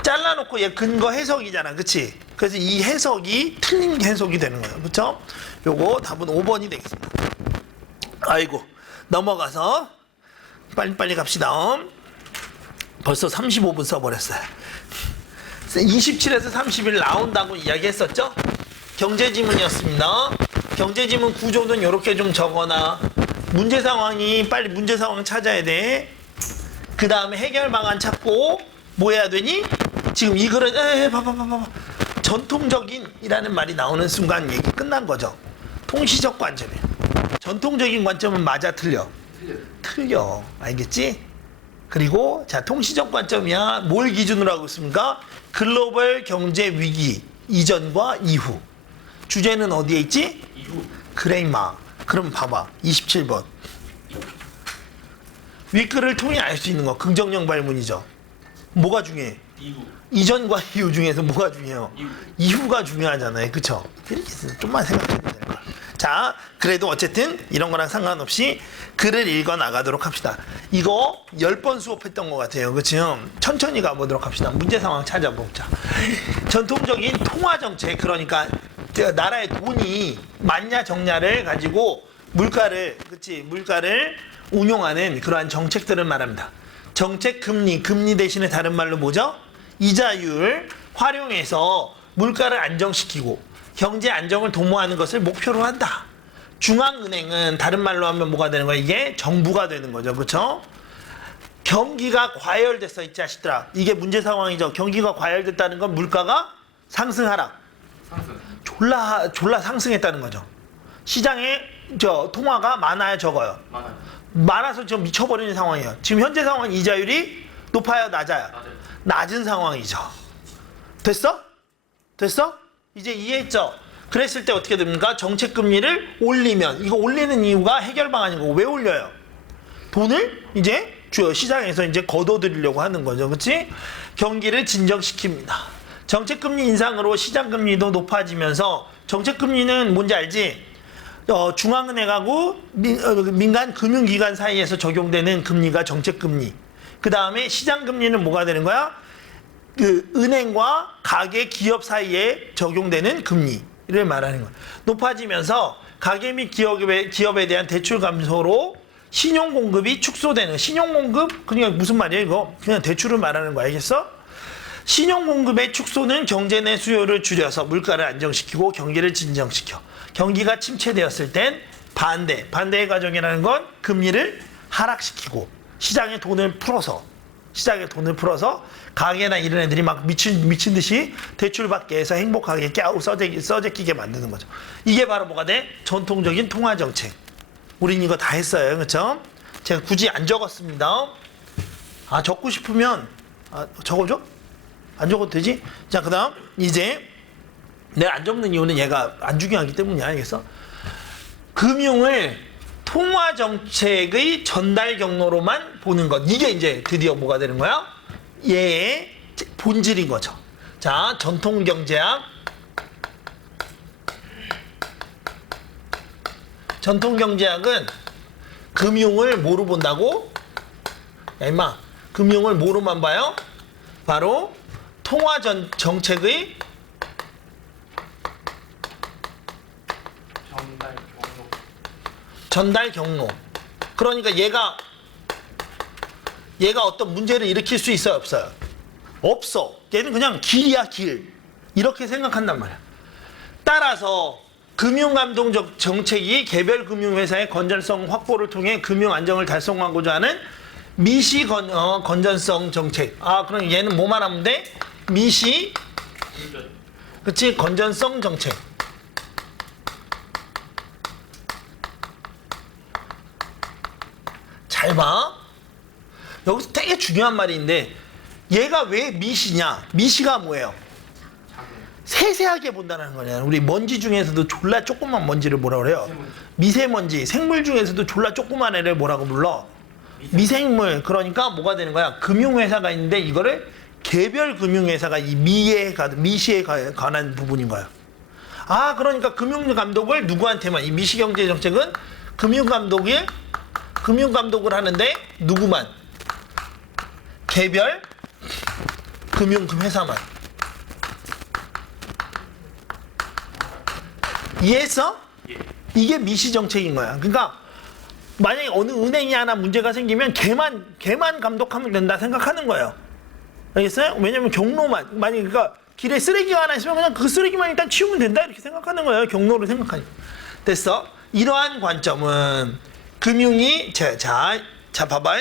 잘라놓고 얘 근거 해석이잖아, 그치? 그래서 이 해석이 틀린 해석이 되는 거예요, 그쵸? 요거 답은 5번이 되겠습니다. 아이고, 넘어가서 빨리빨리 갑시다. 벌써 35분 써버렸어요. 27에서 30일 나온다고 이야기했었죠? 경제지문이었습니다. 경제지문 구조는 이렇게 좀 적어놔. 문제 상황이 빨리 문제 상황 찾아야 돼. 그 다음에 해결 방안 찾고 뭐 해야 되니? 지금 이 글은 봐봐. 전통적인이라는 말이 나오는 순간 얘기 끝난 거죠. 통시적 관점이에요. 전통적인 관점은 맞아 틀려? 틀려. 알겠지? 그리고 자 통시적 관점이야. 뭘 기준으로 하고 있습니까? 글로벌 경제 위기 이전과 이후. 주제는 어디에 있지? 이후. 그래 임마. 그럼 봐봐. 27번. 윗글을 통해 알 수 있는 거 긍정형 발문이죠. 뭐가 중요해? 이후. 이전과 이후 중에서 뭐가 중요해요? 이후. 이후가 중요하잖아요. 그쵸? 이렇게 좀만 생각해야 되는 걸. 자, 그래도 어쨌든 이런 거랑 상관없이 글을 읽어 나가도록 합시다. 이거 10번 수업했던 것 같아요. 그치요? 천천히 가보도록 합시다. 문제 상황 찾아보자. 전통적인 통화정책, 그러니까 나라의 돈이 많냐 적냐를 가지고 물가를 운용하는 그러한 정책들을 말합니다. 정책 금리 대신에 다른 말로 뭐죠? 이자율 활용해서 물가를 안정시키고 경제 안정을 도모하는 것을 목표로 한다. 중앙은행은 다른 말로 하면 뭐가 되는 거야? 이게 정부가 되는 거죠. 그렇죠? 경기가 과열됐어 이 자식들아. 이게 문제 상황이죠. 경기가 과열됐다는 건 물가가 상승하락. 상승. 졸라 상승했다는 거죠. 시장에 통화가 많아요, 적어요? 많아요. 많아서 지금 미쳐버리는 상황이에요. 지금 현재 상황 이자율이 높아요, 낮아요? 낮아요. 낮은 상황이죠. 됐어? 이제 이해했죠? 그랬을 때 어떻게 됩니까? 정책 금리를 올리면, 이거 올리는 이유가 해결 방안이고, 왜 올려요? 돈을 이제 시장에서 이제 걷어들이려고 하는 거죠. 그렇지? 경기를 진정시킵니다. 정책 금리 인상으로 시장 금리도 높아지면서, 정책 금리는 뭔지 알지? 중앙은행하고 민간 금융기관 사이에서 적용되는 금리가 정책금리. 그 다음에 시장금리는 뭐가 되는 거야? 그 은행과 가계 기업 사이에 적용되는 금리를 말하는 거야. 높아지면서 가계 및 기업에 대한 대출 감소로 신용공급이 축소되는. 신용공급? 그러니까 무슨 말이야 이거? 그냥 대출을 말하는 거 알겠어? 신용공급의 축소는 경제 내 수요를 줄여서 물가를 안정시키고 경기를 진정시켜. 경기가 침체되었을 땐 반대의 과정이라는 건 금리를 하락시키고 시장에 돈을 풀어서 가게나 이런 애들이 막 미친 듯이 대출받게 해서 행복하게 깨우 써제끼게 만드는 거죠. 이게 바로 뭐가 돼? 전통적인 통화정책. 우린 이거 다 했어요. 그렇죠? 제가 굳이 안 적었습니다. 적고 싶으면 적어줘? 안 적어도 되지? 자, 그 다음 이제 내가 안 적는 이유는 얘가 안 중요하기 때문이야. 알겠어? 금융을 통화정책의 전달 경로로만 보는 것. 이게 이제 드디어 뭐가 되는 거야? 얘의 본질인 거죠. 자, 전통경제학. 전통경제학은 금융을 뭐로 본다고? 야, 임마. 금융을 뭐로만 봐요? 바로 통화정책의 전달 경로. 그러니까 얘가 어떤 문제를 일으킬 수 있어요, 없어요? 없어. 얘는 그냥 길이야, 길. 이렇게 생각한단 말이야. 따라서 금융감독적 정책이 개별 금융회사의 건전성 확보를 통해 금융 안정을 달성하고자 하는 미시 건전성 정책. 그럼 얘는 뭐만 하면 돼? 미시, 그치? 건전성 정책. 잘 봐. 여기서 되게 중요한 말인데 얘가 왜 미시냐? 미시가 뭐예요? 작은 세세하게 본다는 거냐. 우리 먼지 중에서도 졸라 조그만 먼지를 뭐라 그래요? 미세먼지. 생물 중에서도 졸라 조그만 애를 뭐라고 불러? 미생물. 그러니까 뭐가 되는 거야? 금융회사가 있는데 이거를 개별 금융회사가 이 미시에 관한 부분인 거야. 아, 그러니까 금융감독을 누구한테만, 이 미시경제정책은 금융감독을 하는데 누구만? 개별 금융회사만. 이해했어? 예. 이게 미시정책인 거야. 그러니까 만약에 어느 은행이 하나 문제가 생기면 걔만 감독하면 된다 생각하는 거예요. 알겠어요? 왜냐면 경로만, 만약에 그러니까 길에 쓰레기가 하나 있으면 그냥 그 쓰레기만 일단 치우면 된다 이렇게 생각하는 거예요. 경로를 생각하니까. 됐어? 이러한 관점은 금융이 자 봐봐.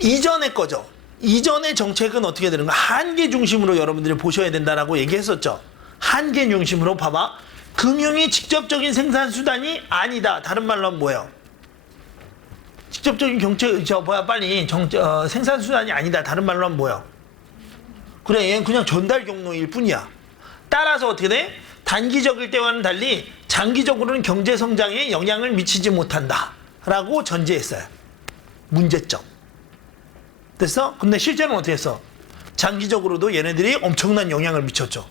이전의 거죠. 이전의 정책은 어떻게 되는가? 한계 중심으로 여러분들이 보셔야 된다라고 얘기했었죠. 한계 중심으로 봐봐. 금융이 직접적인 생산 수단이 아니다. 다른 말로 하면 뭐예요? 직접적인 생산 수단이 아니다. 다른 말로 하면 뭐예요? 그래, 얘는 그냥 전달 경로일 뿐이야. 따라서 어떻게 돼? 단기적일 때와는 달리 장기적으로는 경제 성장에 영향을 미치지 못한다라고 전제했어요. 문제점. 됐어? 근데 실제는 어떻게 했어? 장기적으로도 얘네들이 엄청난 영향을 미쳤죠.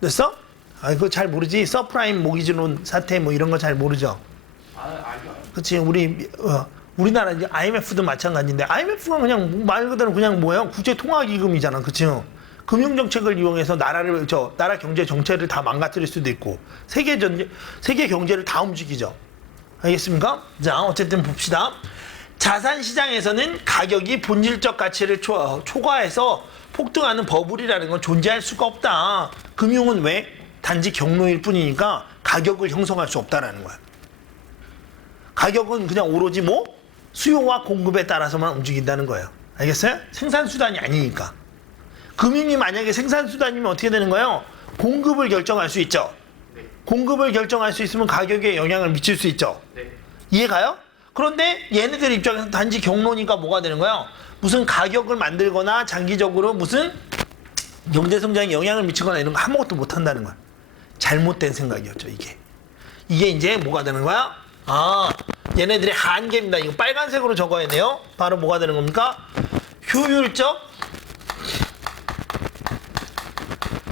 됐어? 아, 그거 잘 모르지. 서프라임 모기지론 사태 뭐 이런 거 잘 모르죠. 알죠. 그치. 우리나라 이제 IMF도 마찬가지인데 IMF가 그냥 말 그대로 그냥 뭐야? 국제통화기금이잖아. 그치? 금융정책을 이용해서 나라 경제 정체를 다 망가뜨릴 수도 있고 세계 경제를 다 움직이죠. 알겠습니까? 자, 어쨌든 봅시다. 자산시장에서는 가격이 본질적 가치를 초과해서 폭등하는 버블이라는 건 존재할 수가 없다. 금융은 왜? 단지 경로일 뿐이니까 가격을 형성할 수 없다라는 거야. 가격은 그냥 오로지 수요와 공급에 따라서만 움직인다는 거예요. 알겠어요? 생산수단이 아니니까. 금융이 만약에 생산수단이면 어떻게 되는 거예요? 공급을 결정할 수 있죠. 네. 공급을 결정할 수 있으면 가격에 영향을 미칠 수 있죠. 네. 이해가요? 그런데 얘네들 입장에서 단지 경로니까 뭐가 되는 거예요? 무슨 가격을 만들거나 장기적으로 무슨 경제성장에 영향을 미치거나 이런 거 아무것도 못한다는 거야. 잘못된 생각이었죠, 이게. 이게 이제 뭐가 되는 거야? 아, 얘네들의 한계입니다. 이거 빨간색으로 적어야 돼요. 바로 뭐가 되는 겁니까? 효율적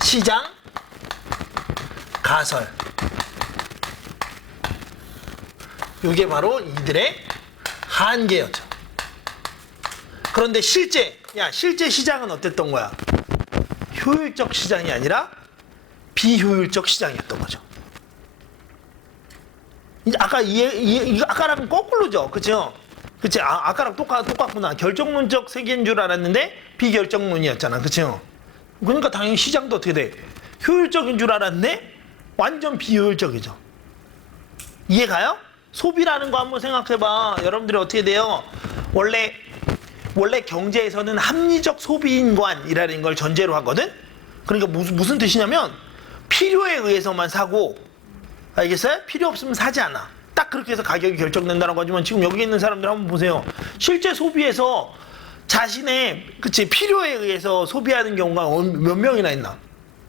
시장 가설. 이게 바로 이들의 한계였죠. 그런데 실제 시장은 어땠던 거야? 효율적 시장이 아니라 비효율적 시장이었던 거죠. 이제 아까랑 거꾸로죠. 그죠? 그치? 아까랑 똑같구나. 결정론적 세계인 줄 알았는데 비결정론이었잖아. 그쵸? 그러니까 당연히 시장도 어떻게 돼? 효율적인 줄 알았는데 완전 비효율적이죠. 이해가요? 소비라는 거 한번 생각해봐. 여러분들이 어떻게 돼요? 원래 경제에서는 합리적 소비인관이라는 걸 전제로 하거든? 그러니까 무슨 뜻이냐면 필요에 의해서만 사고, 알겠어요? 필요 없으면 사지 않아. 딱 그렇게 해서 가격이 결정된다는 거지만 지금 여기 있는 사람들 한번 보세요. 실제 소비에서 자신의 필요에 의해서 소비하는 경우가 몇 명이나 있나?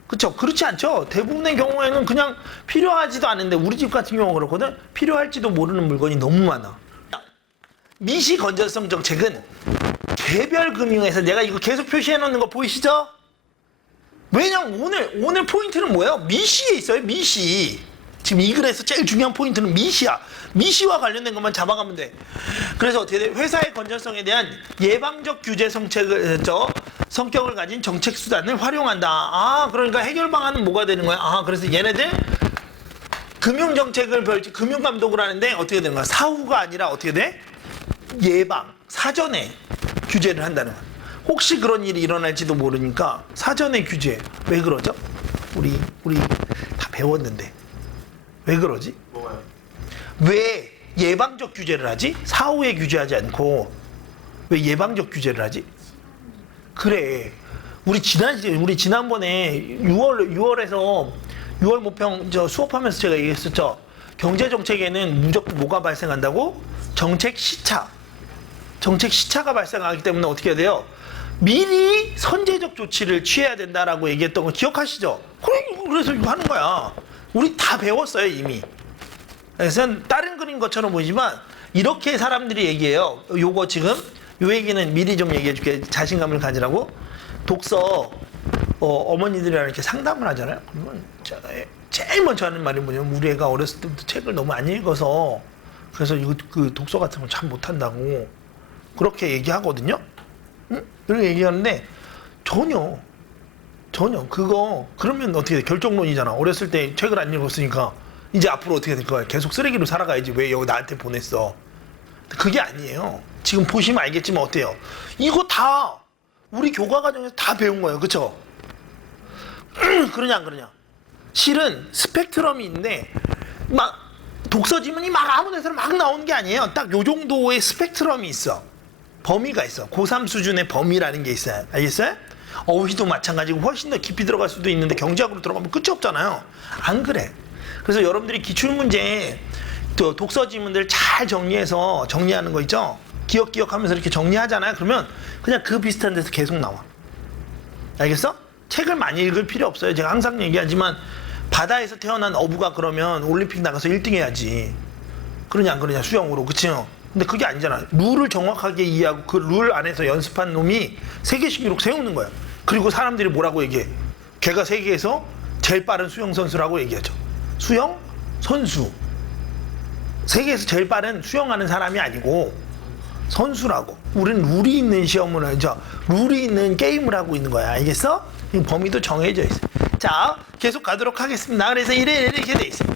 그쵸? 그렇지 않죠? 대부분의 경우에는 그냥 필요하지도 않은데 우리 집 같은 경우가 그렇거든? 필요할지도 모르는 물건이 너무 많아. 미시 건전성 정책은 개별 금융에서 내가 이거 계속 표시해 놓는 거 보이시죠? 왜냐면 오늘 포인트는 뭐예요? 미시에 있어요, 미시. 지금 이 글에서 제일 중요한 포인트는 미시야. 미시와 관련된 것만 잡아가면 돼. 그래서 어떻게 돼? 회사의 건전성에 대한 예방적 규제 성격을 가진 정책 수단을 활용한다. 아, 그러니까 해결 방안은 뭐가 되는 거야? 아, 그래서 얘네들 금융 감독을 하는데 어떻게 되는 거야? 사후가 아니라 어떻게 돼? 예방, 사전에 규제를 한다는 거야. 혹시 그런 일이 일어날지도 모르니까 사전에 규제. 왜 그러죠? 우리 다 배웠는데. 왜 그러지? 뭐가요? 왜 예방적 규제를 하지? 사후에 규제하지 않고 왜 예방적 규제를 하지? 그래. 우리 지난번에 6월에서 6월 모평 수업하면서 제가 얘기했었죠. 경제 정책에는 무조건 뭐가 발생한다고? 정책 시차. 정책 시차가 발생하기 때문에 어떻게 해야 돼요? 미리 선제적 조치를 취해야 된다라고 얘기했던 거 기억하시죠? 그래서 이거 하는 거야. 우리 다 배웠어요, 이미. 그래서 다른 그림 것처럼 보이지만 이렇게 사람들이 얘기해요. 요거 지금 요 얘기는 미리 좀 얘기해 줄게. 자신감을 가지라고. 독서 어머니들이랑 이렇게 상담을 하잖아요. 그러면 제일 먼저 하는 말이 뭐냐면 우리 애가 어렸을 때부터 책을 너무 안 읽어서 그래서 이거 그 독서 같은 걸 참 못한다고 그렇게 얘기하거든요. 응? 그렇게 얘기하는데 전혀 그거 그러면 어떻게 돼? 결정론이잖아. 어렸을 때 책을 안 읽었으니까 이제 앞으로 어떻게 될 거야? 계속 쓰레기로 살아가야지. 왜 여기 나한테 보냈어? 그게 아니에요. 지금 보시면 알겠지만 어때요? 이거 다 우리 교과 과정에서 다 배운 거예요. 그쵸? 그러냐 안 그러냐? 실은 스펙트럼이 있는데 막 독서 지문이 막 아무 데서나 막 나오는 게 아니에요. 딱 요 정도의 스펙트럼이 있어. 범위가 있어. 고3 수준의 범위라는 게 있어요. 알겠어요? 어휘도 마찬가지고 훨씬 더 깊이 들어갈 수도 있는데 경제학으로 들어가면 끝이 없잖아요. 안 그래. 그래서 여러분들이 기출문제 독서 지문들 잘 정리해서 정리하는 거 있죠? 기억하면서 이렇게 정리하잖아요. 그러면 그냥 그 비슷한 데서 계속 나와. 알겠어? 책을 많이 읽을 필요 없어요. 제가 항상 얘기하지만 바다에서 태어난 어부가 그러면 올림픽 나가서 1등 해야지. 그러냐 안 그러냐 수영으로. 그치요? 근데 그게 아니잖아. 룰을 정확하게 이해하고 그 룰 안에서 연습한 놈이 세계 신기록 세우는 거야. 그리고 사람들이 뭐라고 얘기해? 걔가 세계에서 제일 빠른 수영 선수라고 얘기하죠. 수영 선수. 세계에서 제일 빠른 수영하는 사람이 아니고 선수라고. 우리는 룰이 있는 시험을 하죠. 룰이 있는 게임을 하고 있는 거야. 알겠어? 범위도 정해져 있어. 자, 계속 가도록 하겠습니다. 그래서 이렇게 돼 있어요.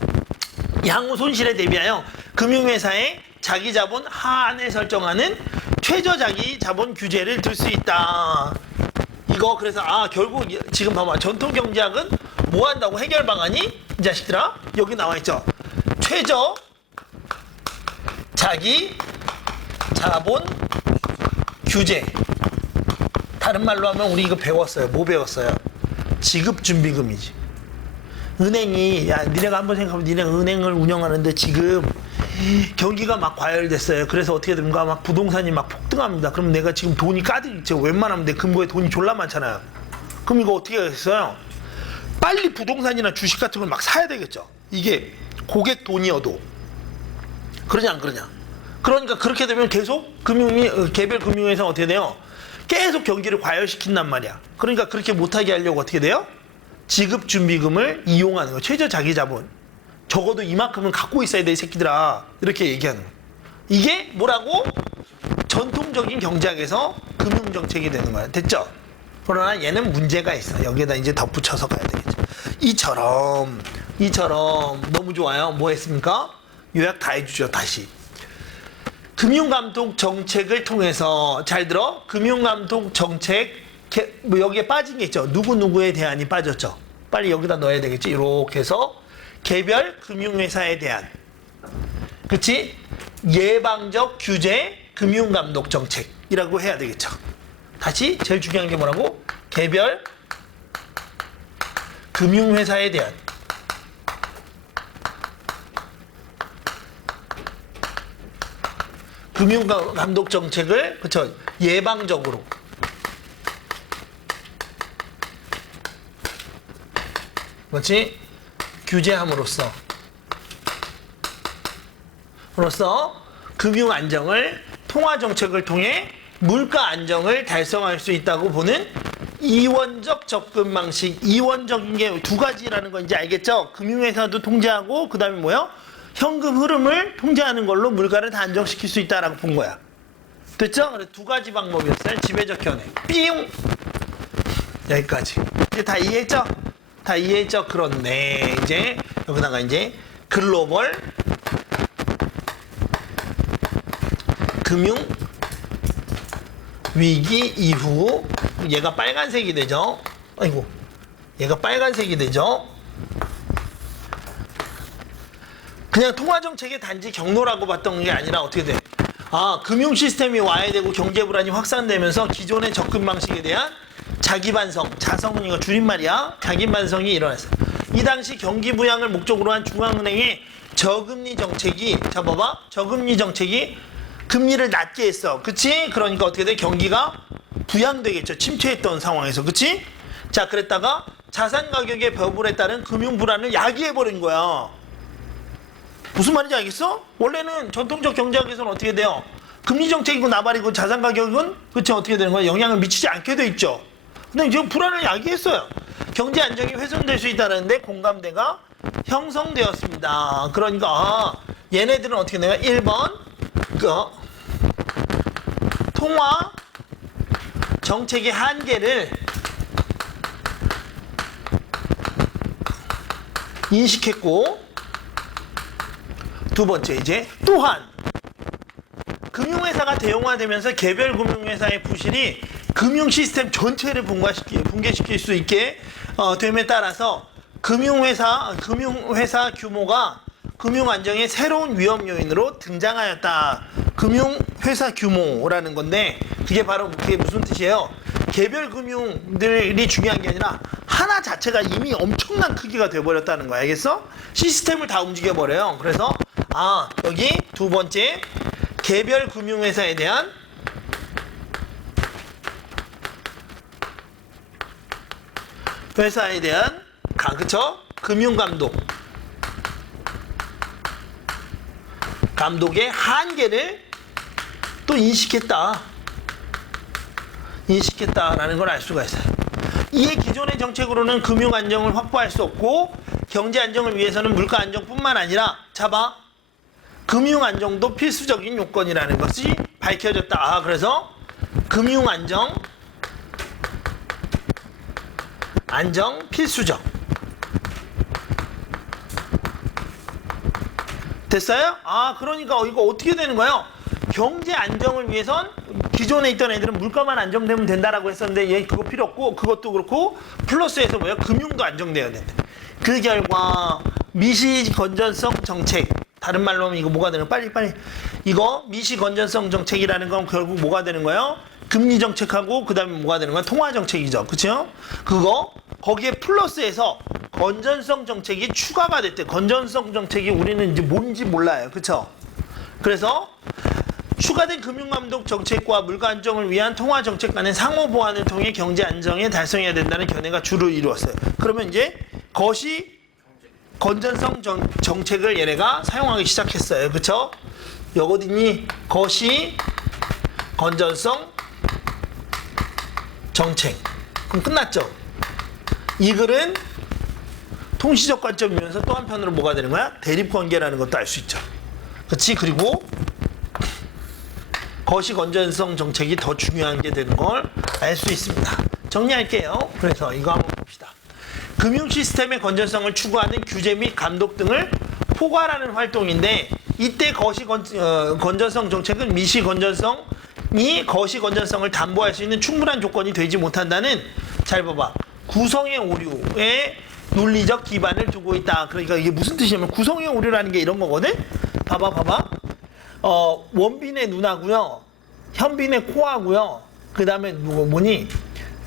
향후 손실에 대비하여 금융회사의 자기자본 하한을 설정하는 최저자기자본 규제를 둘 수 있다. 이거 그래서 결국 지금 봐봐. 전통경제학은 뭐 한다고 해결 방안이 이 자식들아 여기 나와 있죠. 최저 자기 자본 규제. 다른 말로 하면 우리 이거 배웠어요. 뭐 배웠어요? 지급준비금이지. 은행이 니네가 한번 생각해보면 니네 은행을 운영하는데 지금 경기가 막 과열됐어요. 그래서 어떻게 됩니까? 막 부동산이 막 폭등합니다. 그럼 내가 지금 돈이 까득있죠. 웬만하면 내 금고에 돈이 졸라 많잖아요. 그럼 이거 어떻게 하겠어요? 빨리 부동산이나 주식 같은 걸 막 사야 되겠죠. 이게 고객 돈이어도. 그러냐 안 그러냐? 그러니까 그렇게 되면 계속 개별 금융회사 어떻게 돼요? 계속 경기를 과열시킨단 말이야. 그러니까 그렇게 못하게 하려고 어떻게 돼요? 지급준비금을 이용하는 거. 최저자기자본. 적어도 이만큼은 갖고 있어야 돼, 이 새끼들아. 이렇게 얘기하는 거. 이게 뭐라고? 전통적인 경제학에서 금융정책이 되는 거야. 됐죠? 그러나 얘는 문제가 있어. 여기에다 이제 덧붙여서 가야 되겠죠. 이처럼 너무 좋아요. 뭐 했습니까? 요약 다 해주죠. 다시. 금융감독 정책을 통해서 잘 들어. 금융감독 정책 뭐 여기에 빠진 게 있죠. 누구누구에 대한이 빠졌죠. 빨리 여기다 넣어야 되겠지. 이렇게 해서 개별 금융회사에 대한 그치? 예방적 규제 금융감독 정책이라고 해야 되겠죠. 다시 제일 중요한 게 뭐라고? 개별 금융회사에 대한 금융감독 정책을 그쵸 예방적으로 그렇지 규제함으로써 금융 안정을 통화 정책을 통해 물가 안정을 달성할 수 있다고 보는 이원적 접근 방식. 이원적인 게 두 가지라는 건 이제 알겠죠? 금융회사도 통제하고 그 다음에 뭐요? 현금 흐름을 통제하는 걸로 물가를 다 안정시킬 수 있다라고 본 거야. 됐죠? 그래서 두 가지 방법이었어요. 지배적 견해. 삐용! 여기까지. 이제 다 이해했죠? 다 이해했죠? 그렇네. 이제 여기다가 이제 글로벌 금융 위기 이후 얘가 빨간색이 되죠. 아이고. 얘가 빨간색이 되죠. 그냥 통화정책의 단지 경로라고 봤던 게 아니라 어떻게 돼? 금융 시스템이 와야 되고 경제 불안이 확산되면서 기존의 접근 방식에 대한 자기 반성, 자성은 이거 줄임말이야. 자기 반성이 일어났어요. 이 당시 경기 부양을 목적으로 한 중앙은행의 저금리 정책이, 자 봐봐, 저금리 정책이 금리를 낮게 했어. 그치? 그러니까 어떻게 돼? 경기가 부양되겠죠. 침체했던 상황에서. 그치? 자, 그랬다가 자산 가격의 벼불에 따른 금융 불안을 야기해버린 거야. 무슨 말인지 알겠어? 원래는 전통적 경제학에서는 어떻게 돼요? 금리 정책이고 나발이고 자산 가격은 그치 어떻게 되는 거야? 영향을 미치지 않게 돼 있죠. 근데 지금 불안을 야기했어요. 경제 안정이 훼손될 수 있다는데 공감대가 형성되었습니다. 그러니까 얘네들은 어떻게 되냐? 1번 통화 정책의 한계를 인식했고, 두 번째 이제 또한 금융회사가 대형화되면서 개별 금융회사의 부실이 금융 시스템 전체를 붕괴시킬 수 있게 됨에 따라서 금융회사 규모가 금융 안정의 새로운 위험 요인으로 등장하였다. 금융회사 규모라는 건데 그게 무슨 뜻이에요? 개별 금융들이 중요한 게 아니라 하나 자체가 이미 엄청난 크기가 돼버렸다는 거야. 알겠어? 시스템을 다 움직여버려요. 그래서 여기 두 번째 개별 금융회사에 대한 그쵸? 감독의 한계를 또 인식했다라는 걸 알 수가 있어요. 이에 기존의 정책으로는 금융 안정을 확보할 수 없고 경제 안정을 위해서는 물가 안정뿐만 아니라 금융 안정도 필수적인 요건이라는 것이 밝혀졌다. 그래서 금융 안정 필수적. 됐어요? 그러니까 이거 어떻게 되는 거예요? 경제 안정을 위해선 기존에 있던 애들은 물가만 안정되면 된다라고 했었는데 얘 그거 필요 없고, 그것도 그렇고 플러스해서 금융도 안정돼야 된다. 그 결과 미시 건전성 정책, 다른 말로 하면 이거 뭐가 되는 거야? 빨리 이거 미시 건전성 정책이라는 건 결국 뭐가 되는 거예요? 금리 정책하고 그 다음에 뭐가 되는 거야? 통화 정책이죠. 그쵸? 거기에 플러스해서 건전성 정책이 추가가 됐대. 건전성 정책이 우리는 이제 뭔지 몰라요. 그쵸? 그래서 추가된 금융감독 정책과 물가 안정을 위한 통화 정책 간의 상호 보완을 통해 경제 안정에 달성해야 된다는 견해가 주를 이루었어요. 그러면 이제 거시 건전성 정책을 얘네가 사용하기 시작했어요. 그쵸? 여기 어디니? 거시 건전성 정책. 그럼 끝났죠? 이 글은 통시적 관점이면서 또 한편으로 뭐가 되는 거야? 대립관계라는 것도 알 수 있죠. 그치? 그리고 거시 건전성 정책이 더 중요한 게 되는 걸 알 수 있습니다. 정리할게요. 그래서 이거 한번 봅시다. 금융 시스템의 건전성을 추구하는 규제 및 감독 등을 포괄하는 활동인데, 이때 거시 건전성 정책은 미시 건전성이 거시 건전성을 담보할 수 있는 충분한 조건이 되지 못한다는, 잘 봐봐, 구성의 오류에 논리적 기반을 두고 있다. 그러니까 이게 무슨 뜻이냐면 구성의 오류라는 게 이런 거거든. 봐봐. 원빈의 눈하고요, 현빈의 코하고요, 그 다음에 뭐니?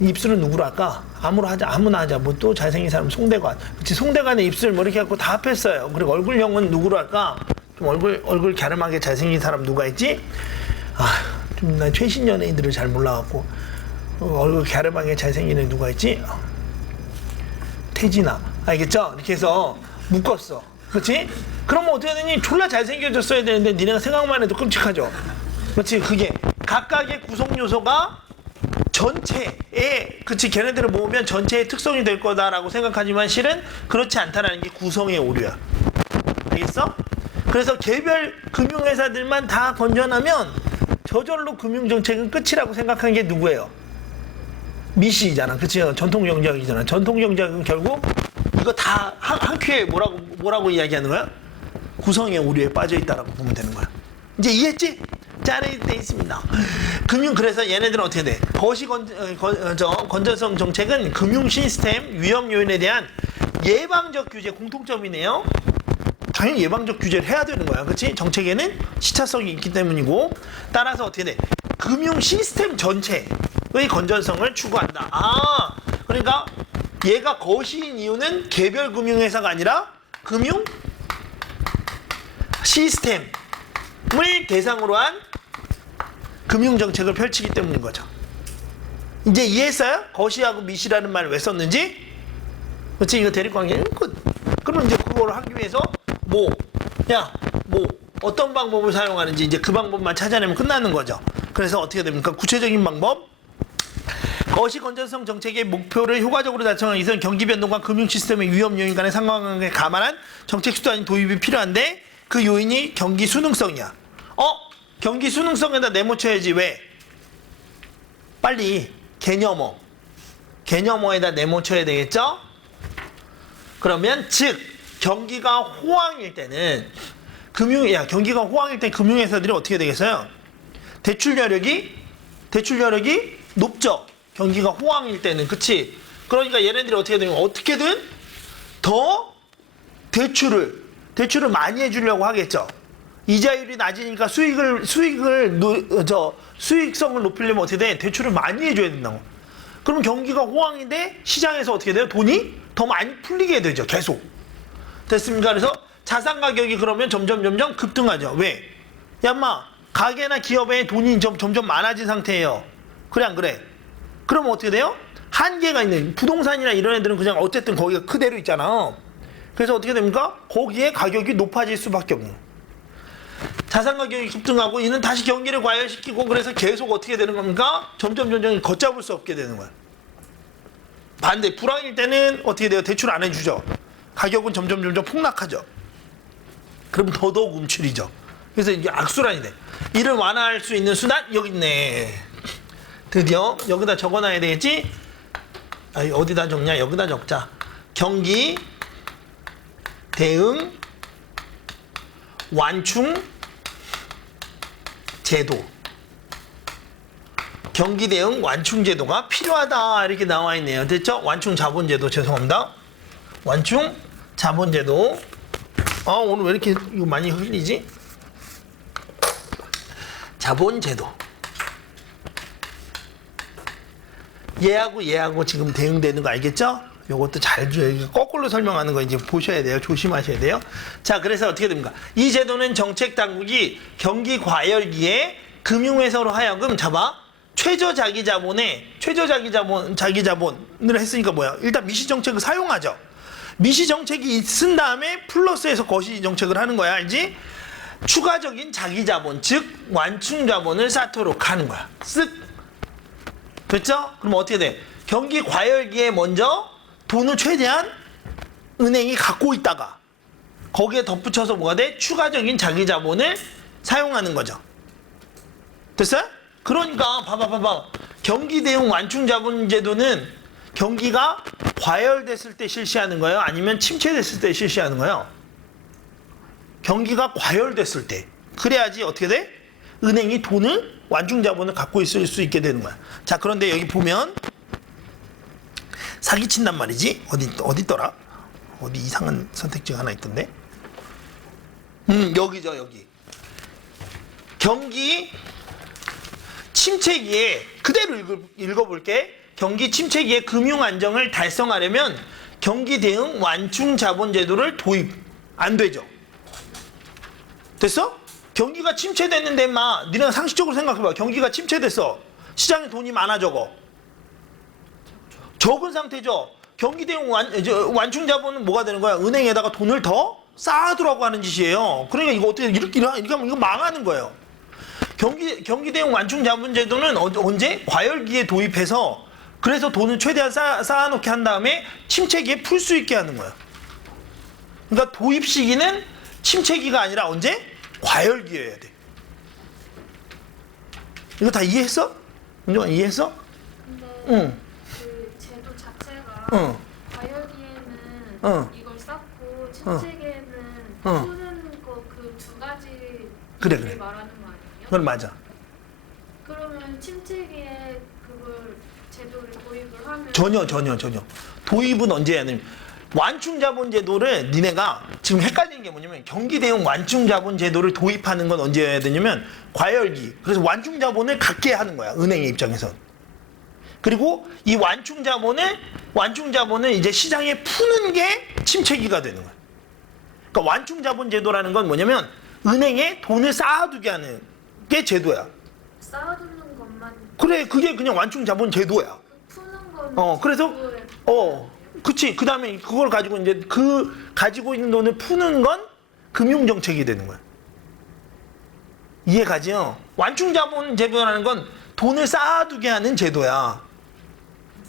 입술은 누구로 할까? 아무나 하자. 뭐 또 잘생긴 사람 송대관. 그치? 송대관의 입술 뭐 이렇게 갖고 다 합했어요. 그리고 얼굴형은 누구로 할까? 좀 얼굴 갸름하게 잘생긴 사람 누가 있지? 좀 난 최신 연예인들을 잘 몰라갖고 얼굴 갸름하게 잘생긴 애 누가 있지? 태진아. 알겠죠? 이렇게 해서 묶었어. 그렇지? 그러면 어떻게 되니? 졸라 잘생겨졌어야 되는데 니네가 생각만 해도 끔찍하죠? 그렇지? 그게 각각의 구성 요소가 전체에, 그치, 걔네들을 모으면 전체의 특성이 될 거다라고 생각하지만 실은 그렇지 않다라는 게 구성의 오류야. 알겠어? 그래서 개별 금융회사들만 다 건전하면 저절로 금융정책은 끝이라고 생각하는 게 누구예요? 미시잖아. 그치? 전통경제학이잖아. 전통경제학은 결국 이거 다 한 큐에 뭐라고 이야기하는 거야? 구성의 오류에 빠져 있다라고 보면 되는 거야. 이제 이해했지? 짜르게 돼 있습니다. 그래서 얘네들은 어떻게 돼? 거시 건전성 정책은 금융 시스템 위험 요인에 대한 예방적 규제, 공통점이네요. 당연히 예방적 규제를 해야 되는 거야. 그치? 정책에는 시차성이 있기 때문이고, 따라서 어떻게 돼? 금융 시스템 전체의 건전성을 추구한다. 그러니까 얘가 거시인 이유는 개별 금융회사가 아니라 금융 시스템을 대상으로 한 금융정책을 펼치기 때문인 거죠. 이제 이해했어요? 거시하고 미시라는 말을 왜 썼는지? 그렇지? 이거 대립관계 끝. 그럼 이제 그걸 하기 위해서 어떤 방법을 사용하는지 이제 그 방법만 찾아내면 끝나는 거죠. 그래서 어떻게 됩니까? 구체적인 방법. 거시 건전성 정책의 목표를 효과적으로 달성하기 위해서는 경기 변동과 금융 시스템의 위험 요인 간의 상관관계에 감안한 정책 수단이 도입이 필요한데 그 요인이 경기 수능성이야. 경기 수능성에다 네모쳐야지. 왜? 빨리 개념어에다 네모쳐야 되겠죠? 그러면 즉 경기가 호황일 때는 경기가 호황일 때 금융회사들이 어떻게 되겠어요? 대출 여력이 높죠. 경기가 호황일 때는. 그치? 그러니까 얘네들이 어떻게 되면 어떻게든 더 대출을 많이 해주려고 하겠죠. 이자율이 낮으니까 수익성을 높이려면 어떻게 돼? 대출을 많이 해줘야 된다고. 그럼 경기가 호황인데 시장에서 어떻게 돼요? 돈이 더 많이 풀리게 되죠. 계속. 됐습니까? 그래서 자산 가격이 그러면 점점 급등하죠. 왜? 야마 가게나 기업에 돈이 점점 많아진 상태예요. 그래 안 그래? 그러면 어떻게 돼요? 한계가 있는 부동산이나 이런 애들은 그냥 어쨌든 거기가 그대로 있잖아. 그래서 어떻게 됩니까? 거기에 가격이 높아질 수밖에 없는 거예요. 자산 가격이 급등하고 이는 다시 경기를 과열시키고 그래서 계속 어떻게 되는 겁니까? 점점 걷잡을 수 없게 되는 거야. 반대 불황일 때는 어떻게 돼요? 대출 안 해주죠. 가격은 점점 폭락하죠. 그럼 더더욱 움츠리죠. 그래서 이게 악순환이 돼. 이를 완화할 수 있는 수단 여기 있네. 드디어 여기다 적어놔야 되겠지? 어디다 적냐? 여기다 적자. 경기 대응 완충 제도. 경기 대응 완충 제도가 필요하다 이렇게 나와 있네요. 됐죠? 완충 자본 제도. 죄송합니다. 완충 자본 제도. 오늘 왜 이렇게 이거 많이 흘리지? 자본 제도. 얘하고 지금 대응되는 거 알겠죠? 요것도 잘 거꾸로 설명하는 거 이제 보셔야 돼요. 조심하셔야 돼요. 자, 그래서 어떻게 됩니까? 이 제도는 정책 당국이 경기 과열기에 금융회사로 하여금 자기자본을 했으니까 뭐야? 일단 미시 정책을 사용하죠. 미시 정책이 쓴 다음에 플러스해서 거시 정책을 하는 거야. 알지? 추가적인 자기자본, 즉 완충 자본을 쌓도록 하는 거야. 쓱. 됐죠? 그럼 어떻게 돼? 경기 과열기에 먼저 돈을 최대한 은행이 갖고 있다가 거기에 덧붙여서 뭐가 돼? 추가적인 자기 자본을 사용하는 거죠. 됐어요? 그러니까 봐봐. 경기 대응 완충 자본 제도는 경기가 과열됐을 때 실시하는 거예요? 아니면 침체됐을 때 실시하는 거예요? 경기가 과열됐을 때. 그래야지 어떻게 돼? 은행이 돈을 완충 자본을 갖고 있을 수 있게 되는 거야. 자, 그런데 여기 보면 사기친단 말이지. 어디 있더라? 어디 이상한 선택지가 하나 있던데. 여기죠, 여기. 경기 침체기에 그대로 읽어볼게. 경기 침체기에 금융 안정을 달성하려면 경기 대응 완충 자본 제도를 도입 안 되죠. 됐어? 경기가 침체됐는데 니네가 상식적으로 생각해봐. 경기가 침체됐어. 시장에 돈이 많아 적은 상태죠. 경기 대응 완충 자본은 뭐가 되는 거야? 은행에다가 돈을 더 쌓아두라고 하는 짓이에요. 그러니까 이거 어떻게 이렇게 하면 이거 망하는 거예요. 경기 대응 완충 자본 제도는 언제? 과열기에 도입해서 그래서 돈을 최대한 쌓아놓게 한 다음에 침체기에 풀 수 있게 하는 거야. 그러니까 도입 시기는 침체기가 아니라 언제? 과열기여야 돼. 이거 다 이해했어? 은정아 이해했어? 근데 응. 그 제도 자체가 응. 과열기에는 응. 이걸 쌓고 침체기에는 응. 푸는 거 그 두 가지 그래. 말하는 거 아니에요? 그건 맞아. 그러면 침체기에 그걸 제도를 도입을 하면 전혀. 도입은 언제 해야 되냐면 완충 자본 제도를 니네가 지금 헷갈리는 게 뭐냐면 경기 대응 완충 자본 제도를 도입하는 건 언제 해야 되냐면 과열기. 그래서 완충 자본을 갖게 하는 거야. 은행의 입장에선. 그리고 이 완충 자본을 이제 시장에 푸는 게 침체기가 되는 거야. 그러니까 완충 자본 제도라는 건 뭐냐면 은행에 돈을 쌓아두게 하는 게 제도야. 쌓아두는 것만 그래, 그게 그냥 완충자본 제도야. 푸는 거는 그래서 제도에 그치. 그 다음에 그걸 가지고 이제 그 가지고 있는 돈을 푸는 건 금융정책이 되는 거야. 이해가지요? 완충자본 제도라는 건 돈을 쌓아두게 하는 제도야.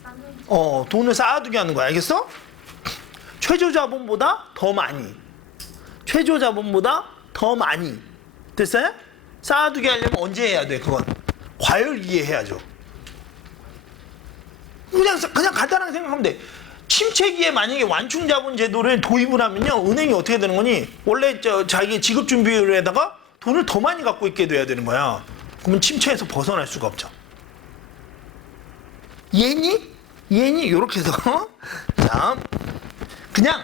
쌓는 돈을 쌓아두게 하는 거야. 알겠어? 최저자본보다 더 많이. 최저자본보다 더 많이. 됐어요? 쌓아두게 하려면 언제 해야 돼, 그건? 과열 이해해야죠. 그냥 간단하게 생각하면 돼. 침체기에 만약에 완충자본 제도를 도입을 하면요, 은행이 어떻게 되는 거니? 원래 자기 지급 준비율에다가 돈을 더 많이 갖고 있게 돼야 되는 거야. 그러면 침체에서 벗어날 수가 없죠. 이해니? 이렇게 해서 자, 그냥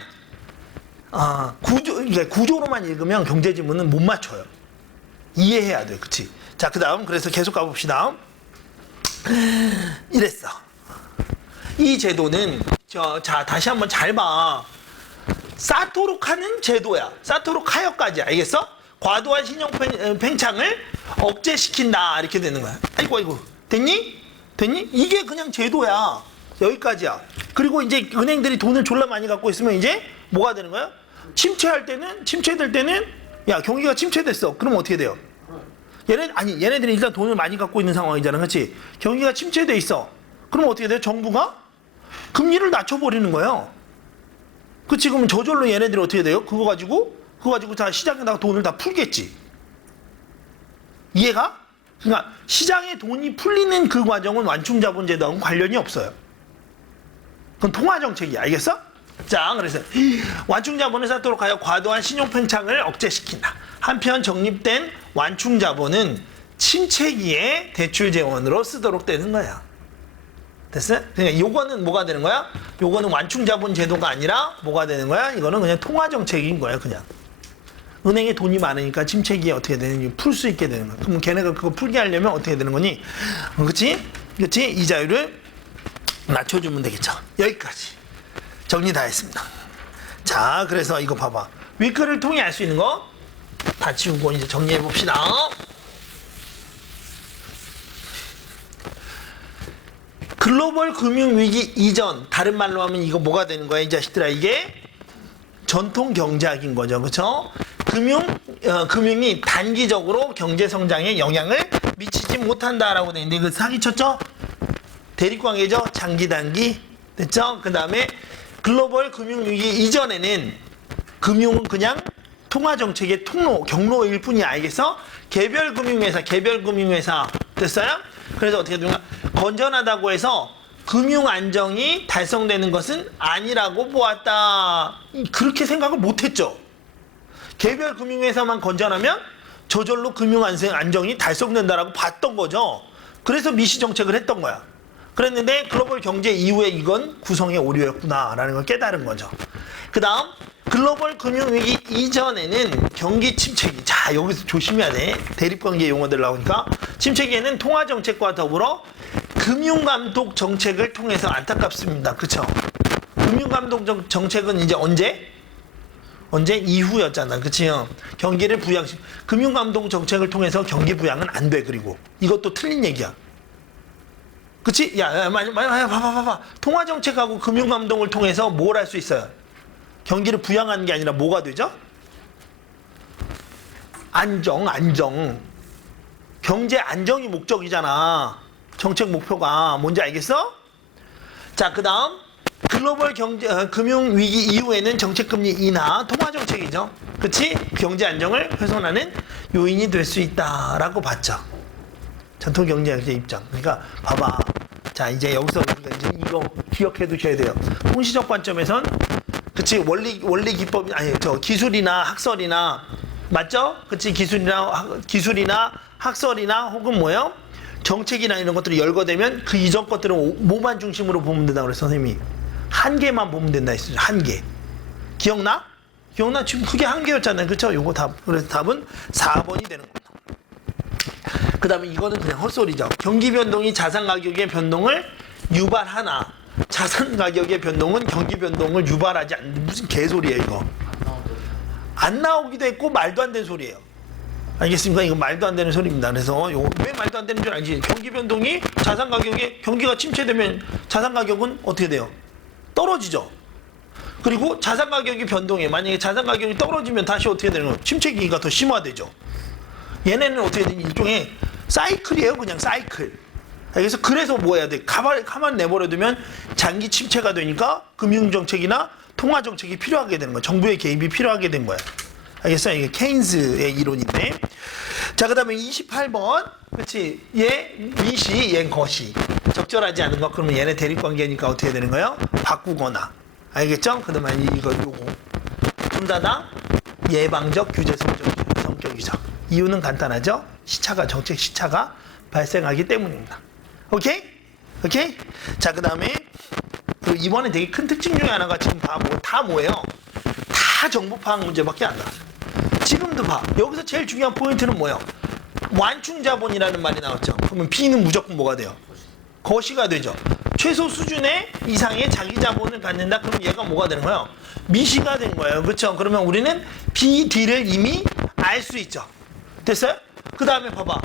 구조로만 읽으면 경제지문은 못 맞춰요. 이해해야 돼요, 그치? 자, 그 다음 그래서 계속 가봅시다. 이랬어. 이 제도는 자 다시 한번 잘 봐. 쌓도록 하는 제도야. 쌓도록 하여까지. 알겠어? 과도한 신용 팽창을 억제시킨다. 이렇게 되는 거야. 아이고. 됐니? 이게 그냥 제도야. 여기까지야. 그리고 이제 은행들이 돈을 졸라 많이 갖고 있으면 이제 뭐가 되는 거야? 침체될 때는 야, 경기가 침체됐어. 그럼 어떻게 돼요? 얘네들이 일단 돈을 많이 갖고 있는 상황이잖아. 그렇지? 경기가 침체돼 있어. 그럼 어떻게 돼요? 정부가 금리를 낮춰버리는 거예요. 그치? 그러면 저절로 얘네들이 어떻게 돼요? 그거 가지고 다 시장에다가 돈을 다 풀겠지. 이해가? 그러니까 시장에 돈이 풀리는 그 과정은 완충자본제도하고는 관련이 없어요. 그건 통화정책이야. 알겠어? 자, 그래서 완충자본을 쌓도록 하여 과도한 신용팽창을 억제시킨다. 한편 적립된 완충자본은 침체기에 대출재원으로 쓰도록 되는 거야. 됐어요? 그러니까 요거는 뭐가 되는 거야? 요거는 완충자본 제도가 아니라 뭐가 되는 거야? 이거는 그냥 통화정책인 거야, 그냥. 은행에 돈이 많으니까 침체기에 어떻게 되는지 풀 수 있게 되는 거야. 그럼 걔네가 그거 풀게 하려면 어떻게 되는 거니? 그치? 이자율을 낮춰주면 되겠죠. 여기까지. 정리 다 했습니다. 자, 그래서 이거 봐봐. 위크를 통해 알 수 있는 거 다 지우고 이제 정리해 봅시다. 글로벌 금융위기 이전, 다른 말로 하면 이거 뭐가 되는 거야, 이 자식들아? 이게 전통 경제학인 거죠. 그렇죠? 금융이 단기적으로 경제 성장에 영향을 미치지 못한다라고 돼 있는데, 이거 사기쳤죠? 대립관계죠? 장기 단기. 됐죠? 그 다음에 글로벌 금융위기 이전에는 금융은 그냥 통화정책의 경로일 뿐이야. 알겠어? 개별 금융회사 됐어요? 그래서 어떻게 되는가? 건전하다고 해서 금융 안정이 달성되는 것은 아니라고 보았다. 그렇게 생각을 못했죠. 개별 금융회사만 건전하면 저절로 금융 안정이 달성된다라고 봤던 거죠. 그래서 미시 정책을 했던 거야. 그랬는데 글로벌 경제 이후에 이건 구성의 오류였구나라는 걸 깨달은 거죠. 그 다음 글로벌 금융위기 이전에는 경기 침체기. 자, 여기서 조심해야 돼. 대립관계 용어들 나오니까. 침체기에는 통화정책과 더불어 금융감독 정책을 통해서 안타깝습니다. 그쵸? 금융감독 정책은 이제 언제 이후였잖아. 그치요? 경기를 금융감독 정책을 통해서 경기 부양은 안 돼. 그리고 이것도 틀린 얘기야. 그치? 봐봐. 통화정책하고 금융감독을 통해서 뭘 할 수 있어요? 경기를 부양하는 게 아니라 뭐가 되죠? 안정. 경제 안정이 목적이잖아. 정책 목표가. 뭔지 알겠어? 자, 그 다음 글로벌 금융위기 이후에는 정책금리 인하, 통화정책이죠. 그치? 경제 안정을 훼손하는 요인이 될 수 있다라고 봤죠. 전통 경제학자의 입장. 그러니까 봐봐. 자, 이제 여기서 우리가 이제 이거 기억해 두셔야 돼요. 통시적 관점에선 그치, 원리 기법, 기술이나 학설이나, 맞죠? 그치, 기술이나 학설이나 혹은 뭐요? 정책이나 이런 것들이 열거되면 그 이전 것들은 뭐만 중심으로 보면 된다고 그래서 선생님이. 한 개만 보면 된다 했어요. 한 개. 기억나? 지금 그게 한 개였잖아요. 그쵸? 요거 답. 그래서 답은 4번이 되는 겁니다. 그 다음에 이거는 그냥 헛소리죠. 경기 변동이 자산 가격의 변동을 유발하나, 자산 가격의 변동은 경기 변동을 유발하지 않는, 무슨 개소리예요 이거. 안 나오기도 했고 말도 안 되는 소리예요. 알겠습니까? 이거 말도 안 되는 소리입니다. 그래서 이거 왜 말도 안 되는 줄 알지? 경기 변동이 자산 가격에 경기가 침체되면 자산 가격은 어떻게 돼요? 떨어지죠. 그리고 자산 가격이 변동해. 만약에 자산 가격이 떨어지면 다시 어떻게 되는 거예요? 침체 기기가 더 심화되죠. 얘네는 어떻게 되니? 일종의 사이클이에요. 그냥 사이클. 그래서 뭐 해야 돼? 가만 내버려두면 장기 침체가 되니까 금융정책이나 통화정책이 필요하게 되는 거야. 정부의 개입이 필요하게 된 거야. 알겠어요? 이게 케인즈의 이론인데. 자, 그 다음에 28번. 그렇지. 얘 미시, 얘 거시. 적절하지 않은 거. 그러면 얘네 대립관계니까 어떻게 되는 거예요? 바꾸거나. 알겠죠? 그 다음에 요거. 둘 다 예방적 규제 성격이죠. 이유는 간단하죠? 정책 시차가 발생하기 때문입니다. 오케이? 오케이? 자, 그 다음에 그리고 이번에 되게 큰 특징 중에 하나가 지금 다 뭐예요? 다 정보 파악 문제밖에 안 나와요. 지금도 봐. 여기서 제일 중요한 포인트는 뭐예요? 완충자본이라는 말이 나왔죠. 그러면 B는 무조건 뭐가 돼요? 거시가 되죠. 최소 수준의 이상의 자기 자본을 갖는다. 그럼 얘가 뭐가 되는 거예요? 미시가 된 거예요. 그렇죠? 그러면 우리는 B, D를 이미 알 수 있죠. 됐어요? 그 다음에 봐봐.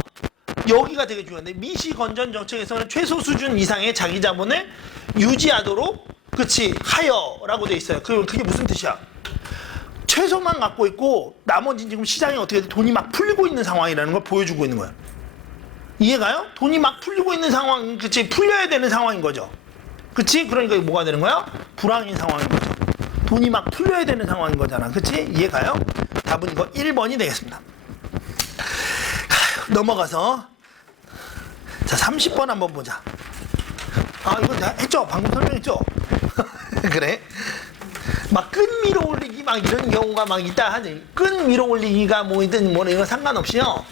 여기가 되게 중요한데 미시 건전 정책에서는 최소 수준 이상의 자기 자본을 유지하도록 그치 하여라고 돼 있어요. 그게 무슨 뜻이야? 최소만 갖고 있고 나머지는 지금 시장에 어떻게 돈이 막 풀리고 있는 상황이라는 걸 보여주고 있는 거야. 이해가요? 돈이 막 풀리고 있는 상황, 그치? 풀려야 되는 상황인 거죠. 그치? 그러니까 이게 뭐가 되는 거야? 불황인 상황인 거죠. 돈이 막 풀려야 되는 상황인 거잖아. 그치? 이해가요? 답은 이거 1번이 되겠습니다. 넘어가서 자 30번 한번 보자. 이거 내가 했죠? 방금 설명했죠? 그래? 막 끈 밀어 올리기 막 이런 경우가 막 있다 하지. 끈 밀어 올리기가 뭐이든 이거 상관없이요.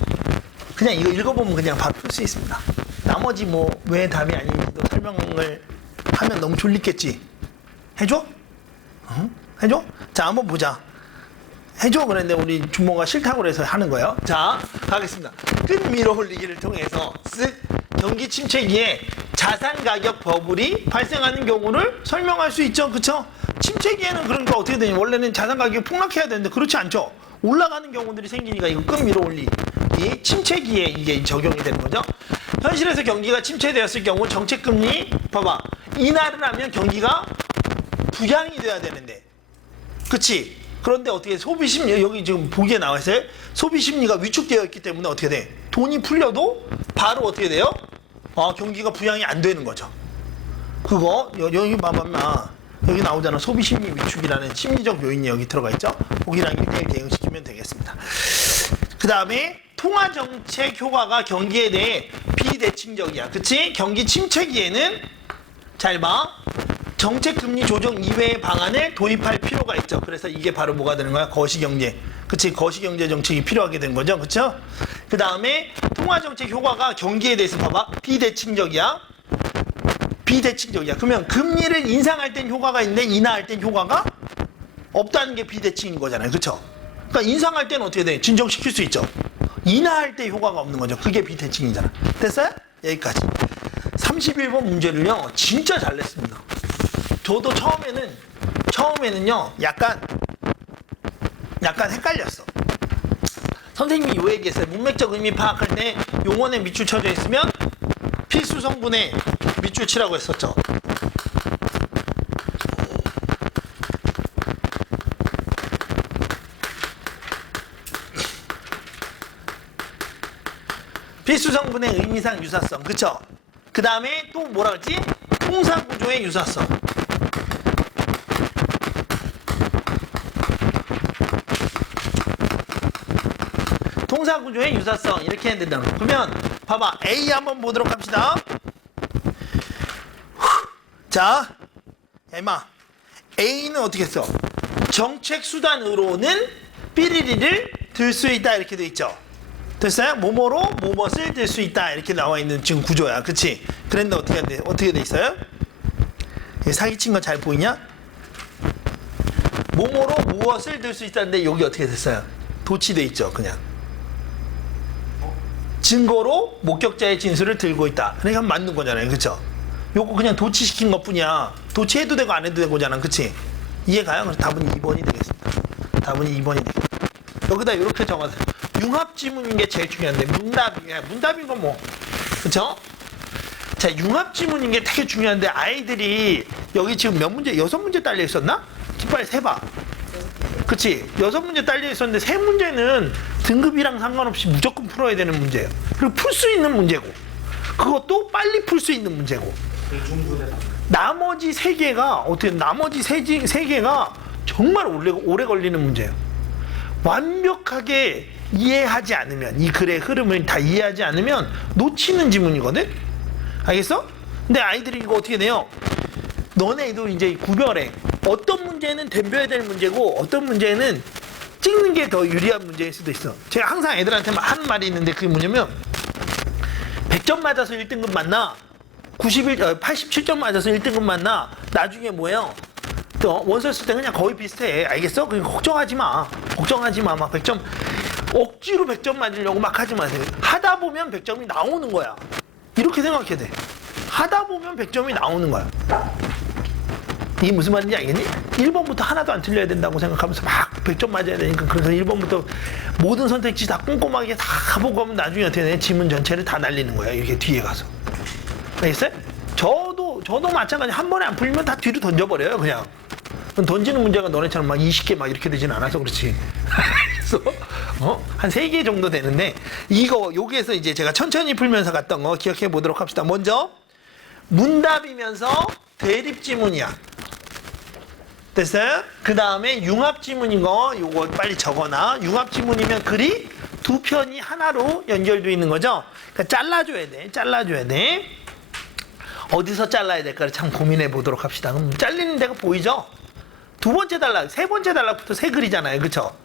그냥 이거 읽어보면 그냥 바로 풀 수 있습니다. 나머지 뭐 왜 답이 아닌지도 설명을 하면 너무 졸리겠지. 해줘? 해줘? 자 한번 보자. 해줘 그랬는데 우리 준모가 싫다고 그래서 하는 거예요. 자 가겠습니다. 끈 밀어 올리기를 통해서 경기 침체기에 자산 가격 버블이 발생하는 경우를 설명할 수 있죠. 그쵸? 침체기에는 그러니까 어떻게 되냐? 원래는 자산 가격이 폭락해야 되는데 그렇지 않죠? 올라가는 경우들이 생기니까 이거 끈 밀어 올리기 침체기에 이게 적용이 되는 거죠. 현실에서 경기가 침체되었을 경우 정책금리 봐봐 인하를 하면 경기가 부양이 돼야 되는데 그치? 그런데 어떻게 소비심리 여기 지금 보기에 나와 있어요. 소비심리가 위축되어 있기 때문에 어떻게 돼? 돈이 풀려도 바로 어떻게 돼요? 경기가 부양이 안 되는 거죠. 그거 여기 봐봐 여기 나오잖아. 소비심리 위축이라는 심리적 요인이 여기 들어가 있죠. 거기랑 1대1 대응시키면 되겠습니다. 그 다음에 통화정책 효과가 경기에 대해 비대칭적이야. 그치? 경기 침체기에는 잘 봐. 정책 금리 조정 이외의 방안을 도입할 필요가 있죠. 그래서 이게 바로 뭐가 되는 거야? 거시경제. 그치? 거시경제 정책이 필요하게 된 거죠. 그쵸? 그 다음에 통화정책 효과가 경기에 대해서 봐봐. 비대칭적이야. 그러면 금리를 인상할 땐 효과가 있는데 인하할 땐 효과가 없다는 게 비대칭인 거잖아요. 그쵸? 그러니까 인상할 때는 어떻게 돼? 진정시킬 수 있죠. 인하할 때 효과가 없는 거죠. 그게 비대칭이잖아. 됐어요? 여기까지. 31번 문제를요. 진짜 잘 냈습니다. 저도 처음에는요. 약간 헷갈렸어. 선생님이 요 얘기했어요. 문맥적 의미 파악할 때 용언에 밑줄 쳐져 있으면 필수 성분에 밑줄 치라고 했었죠. 필수 성분의 의미상 유사성, 그쵸? 그 다음에 또 뭐라 그랬지? 통사 구조의 유사성. 통사 구조의 유사성 이렇게 해야 된다. 그러면 봐봐 A 한번 보도록 합시다. 자, 임마 A는 어떻게 써? 정책 수단으로는 삐리리를 들 수 있다 이렇게 돼 있죠. 됐어요? 뭐뭐로 무엇을 들 수 있다 이렇게 나와 있는 지금 구조야. 그치? 그런데 어떻게 돼 있어요? 사기친 거 잘 보이냐? 뭐뭐로 무엇을 들 수 있다는데 여기 어떻게 됐어요? 도치돼 있죠. 그냥 증거로 목격자의 진술을 들고 있다. 그러니까 맞는 거잖아요. 그쵸? 요거 그냥 도치시킨 것 뿐이야. 도치해도 되고 안 해도 되고잖아. 그치? 이해가요? 그래서 답은 2번이 되겠습니다. 답은 2번이 되겠습니다. 여기다 이렇게 적어서 융합 지문인 게 제일 중요한데 문답인 건 뭐 그쵸? 자, 융합 지문인 게 되게 중요한데 아이들이 여기 지금 몇 문제 6문제 딸려 있었나? 빨리 세봐. 그치? 6문제 딸려 있었는데 3문제는 등급이랑 상관없이 무조건 풀어야 되는 문제예요. 그리고 풀 수 있는 문제고 그것도 빨리 풀 수 있는 문제고 나머지 3개가 어떻게 나머지 3개가 정말 오래 걸리는 문제예요. 완벽하게 이해하지 않으면 이 글의 흐름을 다 이해하지 않으면 놓치는 지문이거든? 알겠어? 근데 아이들이 이거 어떻게 돼요? 너네도 이제 구별해. 어떤 문제는 덤벼야 될 문제고 어떤 문제는 찍는 게 더 유리한 문제일 수도 있어. 제가 항상 애들한테 하는 말이 있는데 그게 뭐냐면 100점 맞아서 1등급 맞나? 87점 맞아서 1등급 맞나? 나중에 뭐예요? 또 원서 쓸 때 그냥 거의 비슷해. 알겠어? 그러니까 걱정하지 마. 걱정하지 마. 막 100점 억지로 100점 맞으려고 막 하지 마세요. 하다 보면 100점이 나오는 거야. 이렇게 생각해야 돼. 하다 보면 100점이 나오는 거야. 이게 무슨 말인지 알겠니? 1번부터 하나도 안 틀려야 된다고 생각하면서 막 100점 맞아야 되니까 그래서 1번부터 모든 선택지 다 꼼꼼하게 다 가보고 하면 나중에 어떻게 돼? 지문 전체를 다 날리는 거야. 이렇게 뒤에 가서. 알겠어요? 저도 마찬가지. 한 번에 안 풀리면 다 뒤로 던져버려요. 그냥. 던지는 문제가 너네처럼 막 20개 막 이렇게 되진 않아서 그렇지. 그래서 한 3개 정도 되는데 여기에서 이제 제가 천천히 풀면서 갔던 거 기억해 보도록 합시다. 먼저 문답이면서 대립 지문이야. 됐어요? 그 다음에 융합 지문인 거 요거 빨리 적어놔. 융합 지문이면 글이 두 편이 하나로 연결되어 있는 거죠. 그러니까 잘라줘야 돼. 어디서 잘라야 될까를 참 고민해 보도록 합시다. 그럼 잘리는 데가 보이죠? 두 번째 단락, 세 번째 단락부터 세 글이잖아요. 그쵸?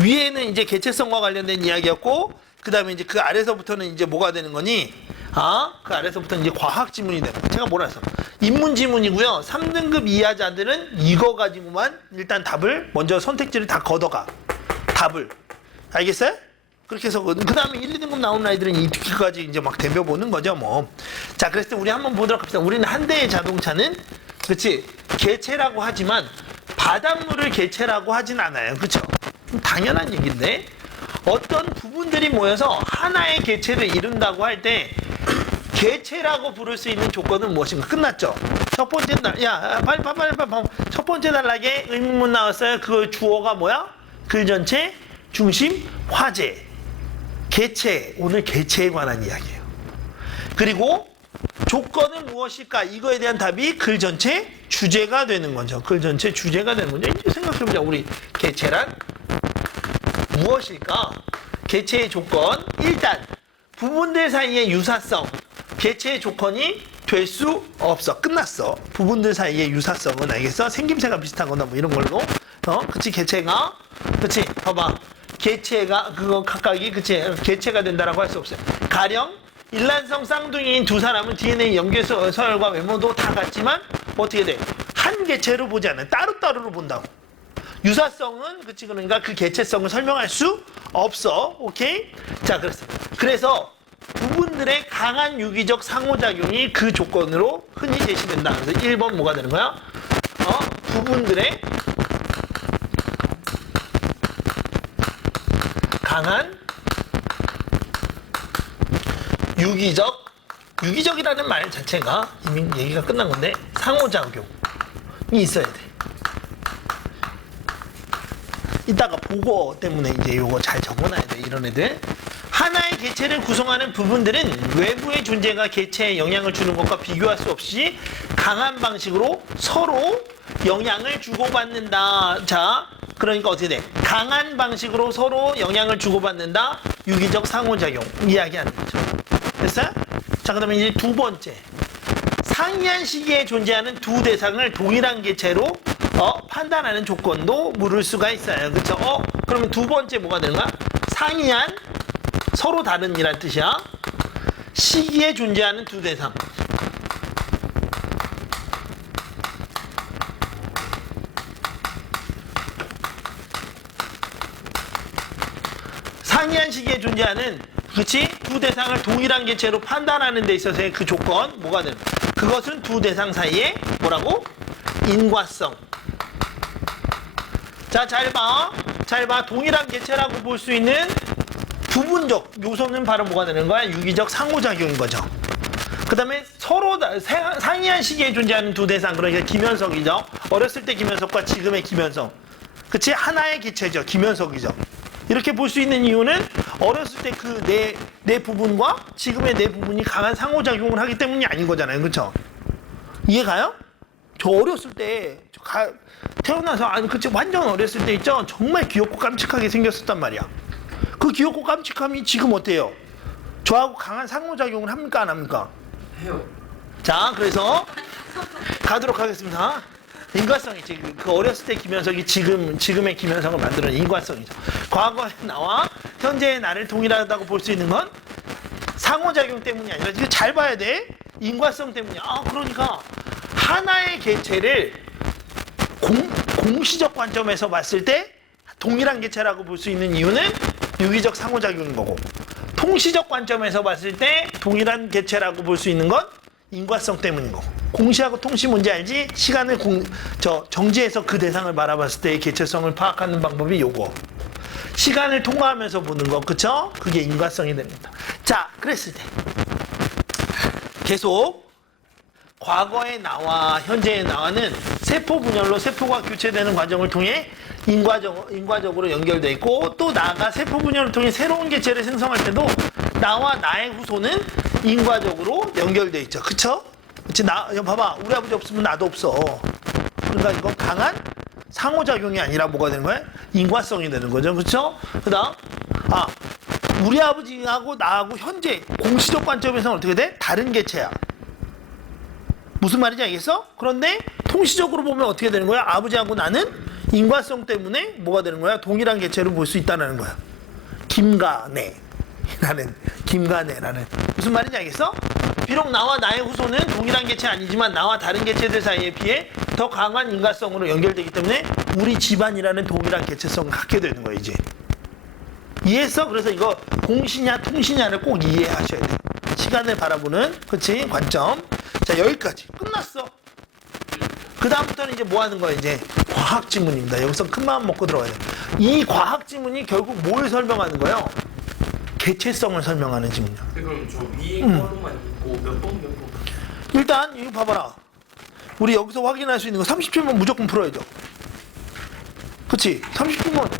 위에는 이제 개체성과 관련된 이야기였고, 그 다음에 이제 그 아래서부터는 이제 뭐가 되는 거니? 그 아래서부터는 이제 과학 지문이 되는 거예요. 제가 뭐라 했어? 인문 지문이고요. 3등급 이하자들은 이거 가지고만 일단 답을, 먼저 선택지를 다 걷어가. 답을. 알겠어요? 그렇게 해서, 그 다음에 1, 2등급 나오는 아이들은 이 뒤까지 이제 막 덤벼보는 거죠, 뭐. 자, 그랬을 때 우리 한번 보도록 합시다. 우리는 한 대의 자동차는, 그치? 개체라고 하지만, 바닥물을 개체라고 하진 않아요. 그쵸? 당연한 얘기인데, 어떤 부분들이 모여서 하나의 개체를 이룬다고 할 때, 개체라고 부를 수 있는 조건은 무엇인가? 끝났죠? 첫 번째 빨리. 첫 번째 단락에 의문문 나왔어요. 그 주어가 뭐야? 글 전체, 중심, 화제. 개체, 오늘 개체에 관한 이야기예요. 그리고 조건은 무엇일까? 이거에 대한 답이 글 전체 주제가 되는 거죠. 글 전체 주제가 되는 거죠. 이제 생각해보자. 우리 개체란 무엇일까? 개체의 조건. 일단 부분들 사이의 유사성. 개체의 조건이 될 수 없어. 끝났어. 부분들 사이의 유사성은 알겠어? 생김새가 비슷하거나 뭐 이런 걸로. 그치? 개체가. 그치? 봐봐. 개체가 그거 각각이 그치? 개체가 된다라고 할 수 없어요. 가령 일란성 쌍둥이인 두 사람은 DNA 연결 서열과 외모도 다 같지만 어떻게 돼? 한 개체로 보지 않아요. 따로따로로 본다고. 유사성은 그치? 그러니까 그 개체성을 설명할 수 없어. 오케이? 자, 그래서 부분들의 강한 유기적 상호작용이 그 조건으로 흔히 제시된다. 그래서 1번 뭐가 되는 거야? 부분들의 강한 유기적이라는 말 자체가 이미 얘기가 끝난 건데 상호작용이 있어야 돼. 이따가 보고 때문에 이제 요거 잘 적어놔야 돼. 이런 애들. 하나의 개체를 구성하는 부분들은 외부의 존재가 개체에 영향을 주는 것과 비교할 수 없이 강한 방식으로 서로 영향을 주고받는다. 자, 그러니까 어떻게 돼? 강한 방식으로 서로 영향을 주고받는다. 유기적 상호작용 이야기하는 거죠. 됐어요? 자, 그다음에 이제 두 번째. 상이한 시기에 존재하는 두 대상을 동일한 개체로 판단하는 조건도 물을 수가 있어요. 그렇죠? 그러면 두 번째 뭐가 되는 거야? 상이한 서로 다른 이란 뜻이야. 시기에 존재하는 두 대상. 상이한 시기에 존재하는 그치? 두 대상을 동일한 개체로 판단하는 데 있어서의 그 조건 뭐가 되는 거야? 그것은 두 대상 사이에 뭐라고? 인과성. 자, 잘 봐. 동일한 개체라고 볼 수 있는 부분적 요소는 바로 뭐가 되는 거야? 유기적 상호작용인 거죠. 그 다음에 서로 상이한 시기에 존재하는 두 대상, 그러니까 김현석이죠. 어렸을 때 김현석과 지금의 김현석. 그치? 하나의 개체죠. 김현석이죠. 이렇게 볼 수 있는 이유는 어렸을 때 그 내 부분과 지금의 내 부분이 강한 상호작용을 하기 때문이 아닌 거잖아요. 그쵸? 이해가요? 저 어렸을 때, 태어나서, 아니, 그치, 완전 어렸을 때 있죠? 정말 귀엽고 깜찍하게 생겼었단 말이야. 그 귀엽고 깜찍함이 지금 어때요? 저하고 강한 상호작용을 합니까? 안 합니까? 해요. 자, 그래서 가도록 하겠습니다. 인과성이지. 그 어렸을 때 김현석이 지금의 김현석을 만드는 인과성이죠. 과거의 나와 현재의 나를 동일하다고 볼 수 있는 건 상호작용 때문이 아니라, 이거 잘 봐야 돼. 인과성 때문이야. 그러니까 하나의 개체를 공시적 관점에서 봤을 때 동일한 개체라고 볼 수 있는 이유는 유기적 상호작용인 거고, 통시적 관점에서 봤을 때 동일한 개체라고 볼 수 있는 건 인과성 때문인 거고. 공시하고 통시 뭔지 알지? 시간을 정지해서 그 대상을 바라봤을 때의 개체성을 파악하는 방법이 요거. 시간을 통과하면서 보는 거, 그쵸? 그게 인과성이 됩니다. 자, 그랬을 때 계속 과거의 나와 현재의 나와는 세포 분열로 세포가 교체되는 과정을 통해 인과적으로 연결돼 있고, 또 나가 세포 분열을 통해 새로운 개체를 생성할 때도 나와 나의 후손은 인과적으로 연결돼 있죠. 그쵸? 그치? 봐봐. 우리 아버지 없으면 나도 없어. 그러니까 이건 강한 상호작용이 아니라 뭐가 되는 거야? 인과성이 되는 거죠. 그쵸? 그 다음, 우리 아버지하고 나하고 현재 공시적 관점에서는 어떻게 돼? 다른 개체야. 무슨 말인지 알겠어? 그런데 통시적으로 보면 어떻게 되는 거야? 아버지하고 나는 인과성 때문에 뭐가 되는 거야? 동일한 개체를 볼 수 있다는 거야. 김가네라는 무슨 말인지 알겠어? 비록 나와 나의 후손은 동일한 개체 아니지만 나와 다른 개체들 사이에 비해 더 강한 인과성으로 연결되기 때문에 우리 집안이라는 동일한 개체성을 갖게 되는 거야. 이제 이해했어? 그래서 이거 공시냐 통시냐를 꼭 이해하셔야 돼. 시간을 바라보는, 그치? 관점. 자, 여기까지 끝났어. 그 다음부터는 이제 뭐 하는 거야? 이제 과학 지문입니다. 여기서 큰 마음 먹고 들어가야 돼. 이 과학 지문이 결국 뭘 설명하는 거예요? 개체성을 설명하는 지문이야. 그럼 저 위에 거로만 있고 몇 번? 일단 이거 봐봐라. 우리 여기서 확인할 수 있는 거 37번 무조건 풀어야죠. 그치? 37번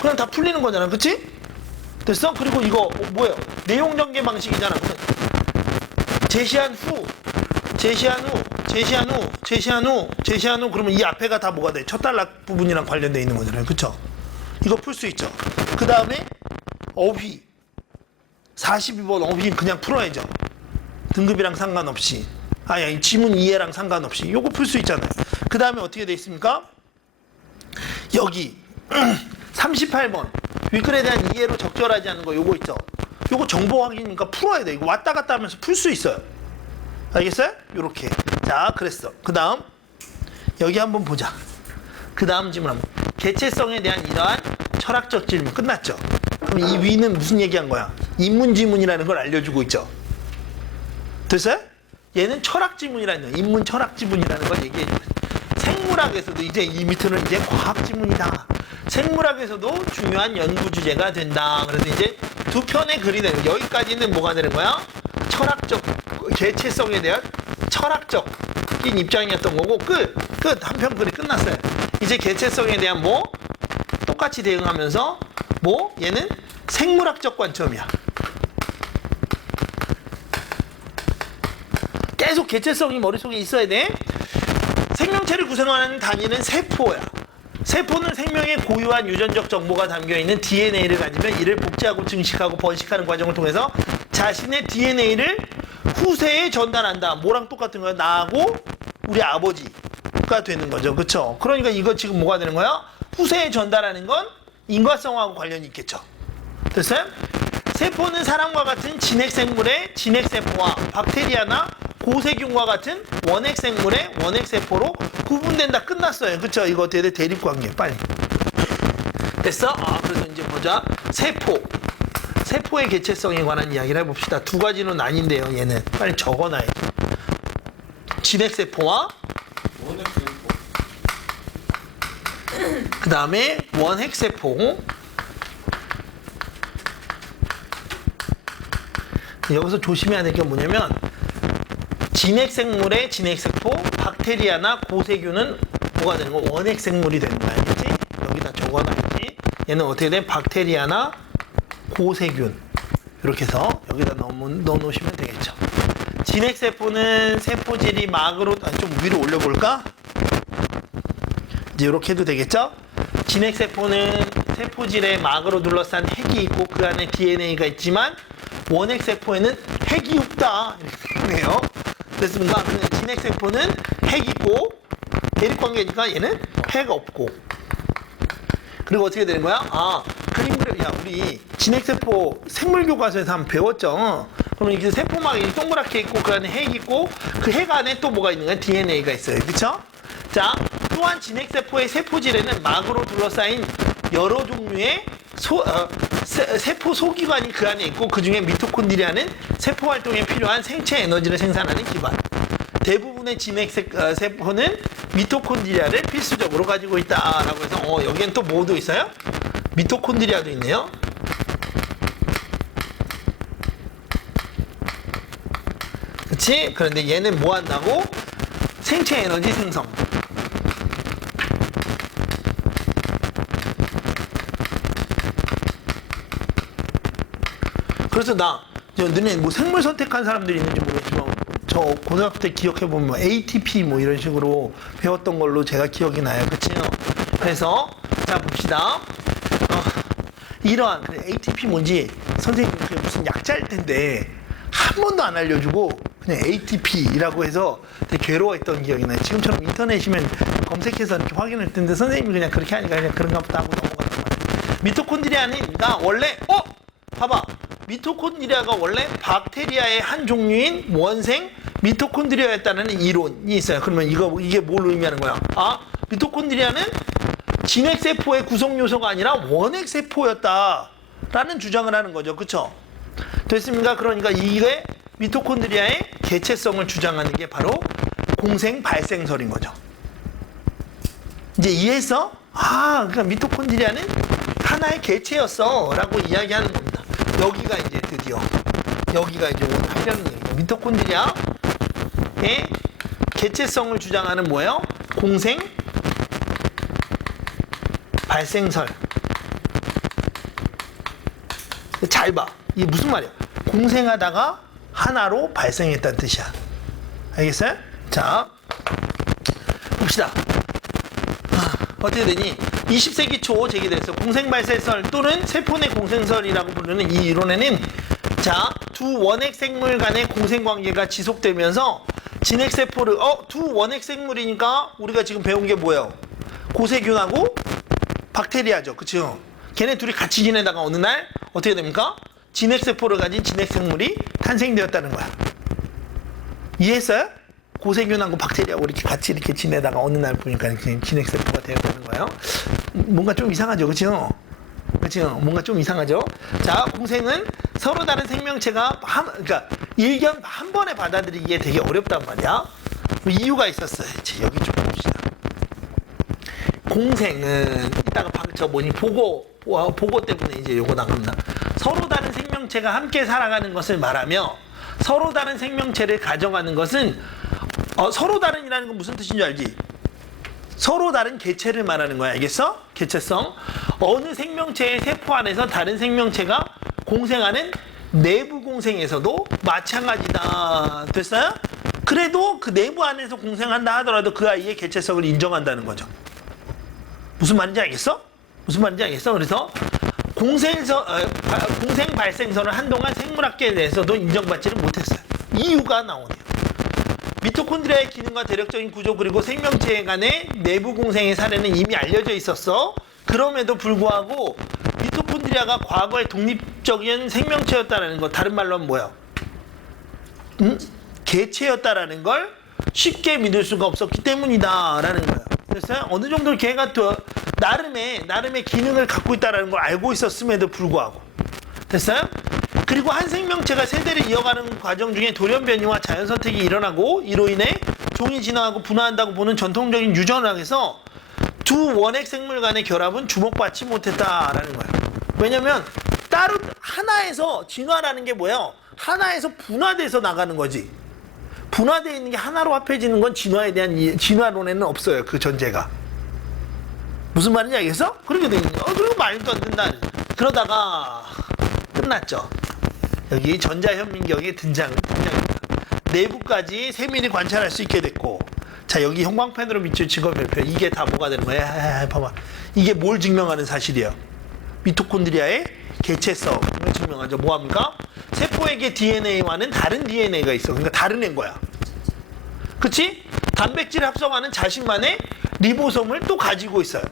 그냥 다 풀리는 거잖아. 그치? 됐어? 그리고 이거 뭐예요? 내용 전개 방식이잖아. 제시한 후 그러면 이 앞에가 다 뭐가 돼? 첫 단락 부분이랑 관련돼 있는 거잖아요. 그쵸? 이거 풀 수 있죠. 그 다음에 어휘 42번 어휘 그냥 풀어야죠. 등급이랑 상관없이, 아니 지문 이해랑 상관없이 요거 풀 수 있잖아요. 그 다음에 어떻게 돼 있습니까? 여기 38번 윗글에 대한 이해로 적절하지 않은 거 요거 있죠. 요거 정보 확인이니까 풀어야 돼. 이거 왔다 갔다 하면서 풀 수 있어요. 알겠어요? 요렇게. 자, 그랬어. 그 다음 여기 한번 보자. 그 다음 질문 한번. 개체성에 대한 이러한 철학적 질문 끝났죠? 그럼 이 위는 무슨 얘기한 거야? 인문지문이라는 걸 알려주고 있죠. 됐어요? 얘는 철학지문이라는 거야. 인문 철학지문이라는 걸 얘기해 주고 있어요. 생물학에서도 이제 이 밑으로는 이제 과학지문이다. 생물학에서도 중요한 연구 주제가 된다. 그래서 이제 두 편의 글이 되는 거야. 여기까지는 뭐가 되는 거야? 철학적 개체성에 대한 철학적인 입장이었던 거고 끝 한 편 글이 끝났어요. 이제 개체성에 대한 뭐 똑같이 대응하면서 뭐 얘는 생물학적 관점이야. 계속 개체성이 머릿속에 있어야 돼. 생명체를 구성하는 단위는 세포야. 세포는 생명의 고유한 유전적 정보가 담겨있는 DNA를 가지면 이를 복제하고 증식하고 번식하는 과정을 통해서 자신의 DNA를 후세에 전달한다. 뭐랑 똑같은 거야? 나하고 우리 아버지가 되는 거죠. 그쵸? 그러니까 이거 지금 뭐가 되는 거야? 후세에 전달하는 건 인과성하고 관련이 있겠죠. 됐어요? 세포는 사람과 같은 진핵생물의 진핵세포와 박테리아나 고세균과 같은 원핵생물의 원핵세포로 구분된다. 끝났어요. 그쵸? 이거 어떻게 돼? 대립관계. 빨리. 됐어? 그래서 이제 보자. 세포의 개체성에 관한 이야기를 해봅시다. 두 가지로 나뉜대요. 얘는. 빨리 적어놔야 돼. 진핵세포와 원핵세포. 그 다음에 원핵세포. 여기서 조심해야 될 게 뭐냐면 진핵생물의 진핵세포, 박테리아나 고세균은 뭐가 되는 거? 원핵생물이 되는 거야. 알겠지? 여기다 적어놔야지. 얘는 어떻게 돼? 박테리아나 고세균. 이렇게 해서 여기다 넣어놓으시면 되겠죠. 진핵세포는 세포질이 막으로, 좀 위로 올려볼까? 이제 이렇게 해도 되겠죠? 진핵세포는 세포질에 막으로 둘러싼 핵이 있고 그 안에 DNA가 있지만 원핵세포에는 핵이 없다. 이렇게 되네요. 됐습니까? 그냥 진핵세포는 핵 있고 대립관계니까 얘는 핵 없고. 그리고 어떻게 되는 거야? 그림 그려. 야, 우리 진핵세포 생물교과서에서 한번 배웠죠? 그러면 이게 세포막이 동그랗게 있고 그 안에 핵 있고 그 핵 안에 또 뭐가 있는 거야? DNA가 있어요. 그쵸? 자, 또한 진핵세포의 세포질에는 막으로 둘러싸인 여러 종류의 세포 소기관이 그 안에 있고 그 중에 미토콘드리아는 세포 활동에 필요한 생체 에너지를 생산하는 기관. 대부분의 진핵세포는 미토콘드리아를 필수적으로 가지고 있다라고 해서 여기엔 또 뭐도 있어요? 미토콘드리아도 있네요. 그치? 그런데 얘는 뭐 한다고? 생체 에너지 생성. 그래서 너네 뭐 생물 선택한 사람들이 있는지 모르겠지만 저 고등학교 때 기억해보면 ATP 뭐 이런 식으로 배웠던 걸로 제가 기억이 나요. 그치요? 그래서 자 봅시다. 이러한 ATP 뭔지 선생님 그게 무슨 약자일 텐데 한 번도 안 알려주고 그냥 ATP라고 해서 되게 괴로워했던 기억이 나요. 지금처럼 인터넷이면 검색해서 이렇게 확인할 텐데 선생님이 그냥 그렇게 하니까 그냥 그런가 보다 하고 넘어갔단 말이에요. 미토콘드리아가 원래 봐봐. 미토콘드리아가 원래 박테리아의 한 종류인 원생 미토콘드리아였다는 이론이 있어요. 그러면 이게 뭘 의미하는 거야? 미토콘드리아는 진핵세포의 구성 요소가 아니라 원핵세포였다라는 주장을 하는 거죠. 그쵸? 됐습니까? 그러니까 이게 미토콘드리아의 개체성을 주장하는 게 바로 공생 발생설인 거죠. 이제 이해했어? 그러니까 미토콘드리아는 하나의 개체였어 라고 이야기하는 겁니다. 여기가 이제 드디어 여기가 이제 하려는 얘기예요. 미토콘드리아의 개체성을 주장하는 뭐예요? 공생 발생설. 잘 봐. 이게 무슨 말이야? 공생하다가 하나로 발생했다는 뜻이야. 알겠어요? 자, 봅시다. 어떻게 되니? 20세기 초 제기돼서 공생발생설 또는 세포 내 공생설이라고 부르는 이 이론에는 두 원핵 생물 간의 공생관계가 지속되면서 진핵세포를 두 원핵 생물이니까 우리가 지금 배운 게 뭐예요? 고세균하고 박테리아죠. 그쵸? 걔네 둘이 같이 지내다가 어느 날 어떻게 됩니까? 진핵세포를 가진 진핵생물이 탄생되었다는 거야. 이해했어요? 고세균하고 박테리아하고 이렇게 같이 이렇게 지내다가 어느 날 보니까 진핵세포가 되었다는 거예요. 뭔가 좀 이상하죠, 그렇죠? 그렇죠? 뭔가 좀 이상하죠. 자, 공생은 서로 다른 생명체가 그러니까 일견 한 번에 받아들이기에 되게 어렵단 말이야. 이유가 있었어요. 여기 좀 봅시다. 공생은 이따가 보고 때문에 이제 요거 나갑니다. 서로 다른 생명체가 함께 살아가는 것을 말하며 서로 다른 생명체를 가정하는 것은 서로 다른이라는 건 무슨 뜻인 줄 알지? 서로 다른 개체를 말하는 거야. 알겠어? 개체성. 어느 생명체의 세포 안에서 다른 생명체가 공생하는 내부 공생에서도 마찬가지다. 됐어요? 그래도 그 내부 안에서 공생한다 하더라도 그 아이의 개체성을 인정한다는 거죠. 무슨 말인지 알겠어? 무슨 말인지 알겠어? 그래서 공생 발생설은 한동안 생물학계에 대해서도 인정받지를 못했어요. 이유가 나오네요. 미토콘드리아의 기능과 대략적인 구조 그리고 생명체 간의 내부 공생의 사례는 이미 알려져 있었어. 그럼에도 불구하고 미토콘드리아가 과거에 독립적인 생명체였다라는 거, 다른 말로 하면 뭐야? 개체였다라는 걸 쉽게 믿을 수가 없었기 때문이다라는 거예요. 됐어요? 어느 정도 걔가 나름의 기능을 갖고 있다라는 걸 알고 있었음에도 불구하고. 됐어요? 그리고 한 생명체가 세대를 이어가는 과정 중에 돌연 변이와 자연 선택이 일어나고 이로 인해 종이 진화하고 분화한다고 보는 전통적인 유전학에서 두 원핵 생물 간의 결합은 주목받지 못했다라는 거예요. 왜냐면 따로 하나에서 진화라는 게 뭐예요? 하나에서 분화돼서 나가는 거지. 분화되어 있는 게 하나로 합해지는 건 진화에 대한 진화론에는 없어요. 그 전제가. 무슨 말인지 알겠어? 그렇게 돼 있는 거야. 그리고 말도 안 된다. 그러다가 끝났죠. 여기 전자현민경의 등장입니다. 내부까지 세밀히 관찰할 수 있게 됐고, 자 여기 형광펜으로 비춰진 거 별표. 이게 다 뭐가 되는 거야? 봐봐. 이게 뭘 증명하는 사실이에요? 미토콘드리아의 개체성을 증명하죠. 뭐합니까? 세포에게 DNA와는 다른 DNA가 있어. 그러니까 다른 애인 거야. 그치? 단백질 합성하는 자신만의 리보솜을 또 가지고 있어요.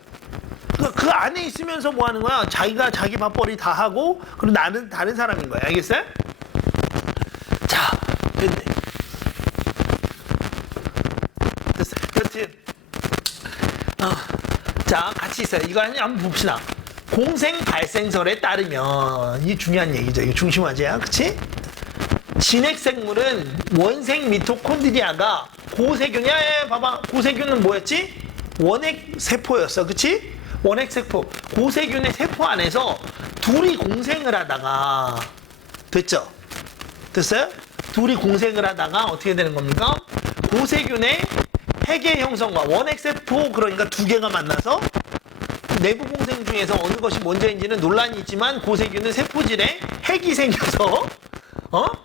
그 안에 있으면서 뭐 하는 거야? 자기가 자기 맞벌이 다 하고, 그리고 나는 다른 사람인 거야. 알겠어요? 자, 됐네. 됐어요. 여튼, 자, 같이 있어요. 이거 한번 봅시다. 공생 발생설에 따르면, 이게 중요한 얘기죠. 이거 중심화제야. 그치? 진핵생물은 원생 미토콘드리아가 고세균, 야, 봐봐. 고세균은 뭐였지? 원핵세포였어. 그치? 원핵세포. 고세균의 세포 안에서 둘이 공생을 하다가, 됐죠? 됐어요? 둘이 공생을 하다가 어떻게 되는 겁니까? 고세균의 핵의 형성과 원핵세포, 그러니까 두 개가 만나서 내부 공생 중에서 어느 것이 먼저인지는 논란이 있지만 고세균은 세포질에 핵이 생겨서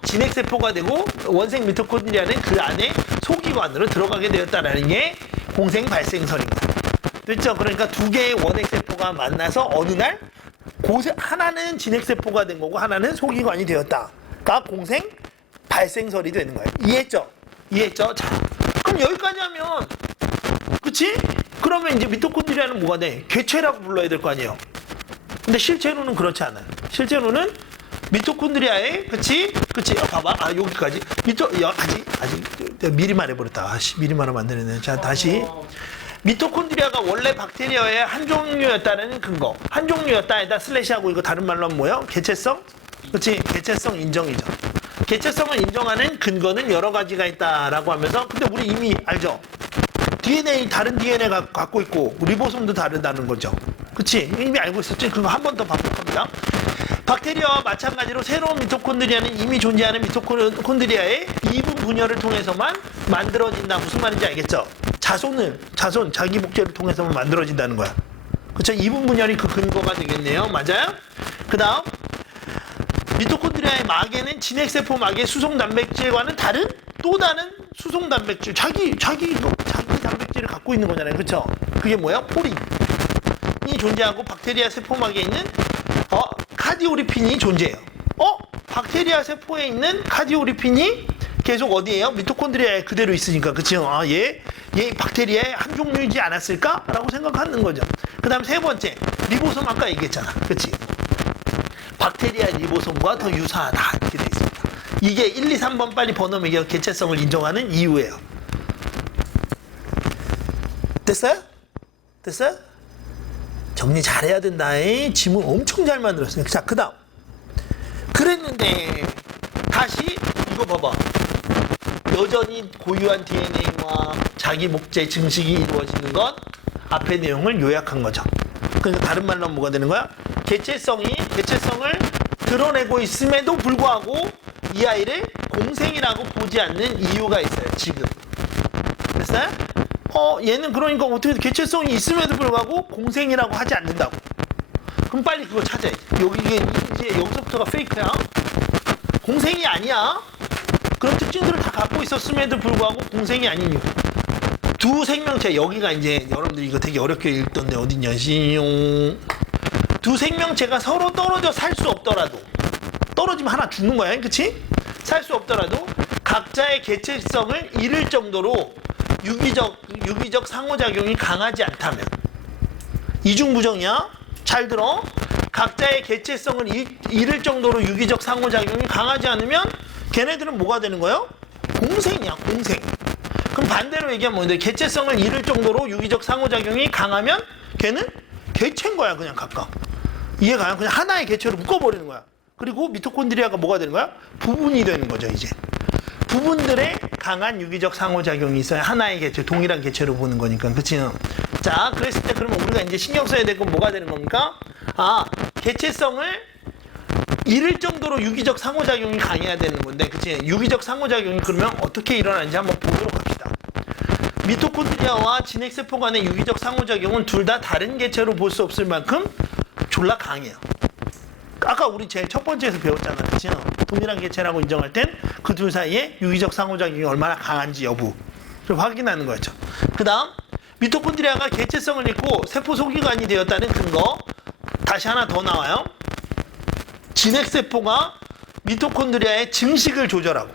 진핵세포가 되고 원생 미토콘드리아는 그 안에 소기관으로 들어가게 되었다라는 게 공생 발생설입니다. 됐죠? 그러니까 두 개의 원핵세포가 만나서 어느 날 하나는 진핵세포가 된 거고 하나는 소기관이 되었다가 공생 발생설이 되는 거예요. 이해했죠? 이해했죠? 자, 그럼 여기까지 하면 그치? 그러면 이제 미토콘드리아는 뭐가 돼? 개체라고 불러야 될 거 아니에요. 근데 실제로는 그렇지 않아요. 실제로는 미토콘드리아의 그치? 봐봐. 여기까지. 아직 미리 말해버렸다. 미리 말하면 안 되네. 자, 다시. 미토콘드리아가 원래 박테리아의 한 종류였다는 근거. 한 종류였다에다 슬래시하고 이거 다른 말로 하면 뭐예요? 개체성? 그치? 개체성 인정이죠. 개체성을 인정하는 근거는 여러 가지가 있다라고 하면서, 근데 우리 이미 알죠? DNA, 다른 DNA가 갖고 있고, 리보솜도 다르다는 거죠. 그치? 이미 알고 있었지? 그거 한 번 더 반복합니다. 박테리아와 마찬가지로 새로운 미토콘드리아는 이미 존재하는 미토콘드리아의 이분 분열을 통해서만 만들어진다. 무슨 말인지 알겠죠? 자손, 자기 복제를 통해서만 만들어진다는 거야. 그쵸? 이분 분열이 그 근거가 되겠네요. 맞아요? 그 다음, 미토콘드리아의 막에는 진핵세포 막의 수송 단백질과는 다른 또 다른 수송 단백질, 자기 단백질을 갖고 있는 거잖아요. 그쵸? 그게 뭐야? 포린이 존재하고 박테리아 세포막에 있는 카디오리핀이 존재해요. 박테리아 세포에 있는 카디오리핀이 계속 어디에요? 미토콘드리아에 그대로 있으니까. 그치요? 얘 박테리아의 한 종류이지 않았을까? 라고 생각하는 거죠. 그 다음 세 번째, 리보솜 아까 얘기했잖아. 그치? 박테리아 리보솜과 더 유사하다. 이렇게 돼 있습니다. 이게 1, 2, 3번 빨리 번호 매겨 개체성을 인정하는 이유예요. 됐어요? 됐어요? 정리 잘해야 된다. 지문 엄청 잘 만들었어요. 자, 그 다음. 그랬는데 다시 이거 봐봐. 여전히 고유한 DNA와 자기 목재 증식이 이루어지는 것, 앞의 내용을 요약한 거죠. 그러니까 다른 말로 하면 뭐가 되는 거야? 개체성을 드러내고 있음에도 불구하고 이 아이를 공생이라고 보지 않는 이유가 있어요. 지금. 됐어요? 얘는 그러니까 어떻게 개체성이 있음에도 불구하고 공생이라고 하지 않는다고. 그럼 빨리 그거 찾아야지. 이게 이제 여기서부터가 페이크야. 공생이 아니야. 그런 특징들을 다 갖고 있었음에도 불구하고 공생이 아닌 이유. 두 생명체, 여기가 이제 여러분들이 이거 되게 어렵게 읽던데 어딨냐. 두 생명체가 서로 떨어져 살 수 없더라도, 떨어지면 하나 죽는 거야. 그치? 살 수 없더라도 각자의 개체성을 잃을 정도로 유기적 상호작용이 강하지 않다면, 이중부정이야. 잘 들어. 각자의 개체성을 잃을 정도로 유기적 상호작용이 강하지 않으면 걔네들은 뭐가 되는 거예요? 공생이야, 공생. 그럼 반대로 얘기하면 뭔데? 개체성을 잃을 정도로 유기적 상호작용이 강하면 걔는 개체인 거야, 그냥 각각. 이해가요? 그냥 하나의 개체로 묶어버리는 거야. 그리고 미토콘드리아가 뭐가 되는 거야? 부분이 되는 거죠, 이제. 부분들의 강한 유기적 상호작용이 있어야 하나의 개체, 동일한 개체로 보는 거니까. 그치? 자, 그랬을 때 그러면 우리가 이제 신경 써야 될 건 뭐가 되는 겁니까? 개체성을 이를 정도로 유기적 상호작용이 강해야 되는 건데, 그치? 유기적 상호작용이 그러면 어떻게 일어나는지 한번 보도록 합시다. 미토콘드리아와 진핵세포 간의 유기적 상호작용은 둘 다 다른 개체로 볼 수 없을 만큼 졸라 강해요. 아까 우리 제일 첫 번째에서 배웠잖아, 그치? 동일한 개체라고 인정할 땐 그 둘 사이에 유기적 상호작용이 얼마나 강한지 여부를 확인하는 거죠. 그 다음, 미토콘드리아가 개체성을 잃고 세포 소기관이 되었다는 근거. 다시 하나 더 나와요. 진핵세포가 미토콘드리아의 증식을 조절하고,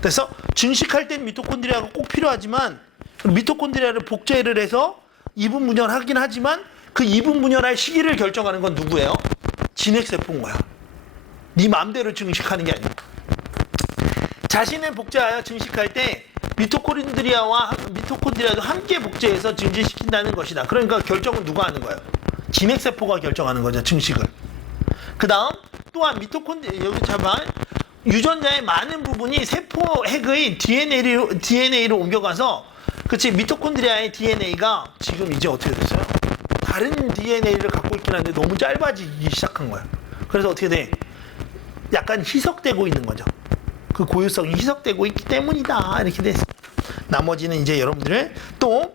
그래서 증식할 땐 미토콘드리아가 꼭 필요하지만 미토콘드리아를 복제를 해서 이분 분열하긴 하지만 그 이분 분열할 시기를 결정하는 건 누구예요? 진핵세포인 거야. 네 마음대로 증식하는 게 아니고. 자신을 복제하여 증식할 때 미토콘드리아도 함께 복제해서 증식시킨다는 것이다. 그러니까 결정은 누가 하는 거예요? 진핵세포가 결정하는 거죠, 증식을. 그 다음 또한 여기 잡아 유전자의 많은 부분이 세포 핵의 DNA로 옮겨가서, 그치, 미토콘드리아의 DNA가 지금 이제 어떻게 됐어요? 다른 DNA를 갖고 있긴 한데 너무 짧아지기 시작한 거야. 그래서 어떻게 돼? 약간 희석되고 있는 거죠. 그 고유성이 희석되고 있기 때문이다. 이렇게 됐습니다. 나머지는 이제 여러분들 또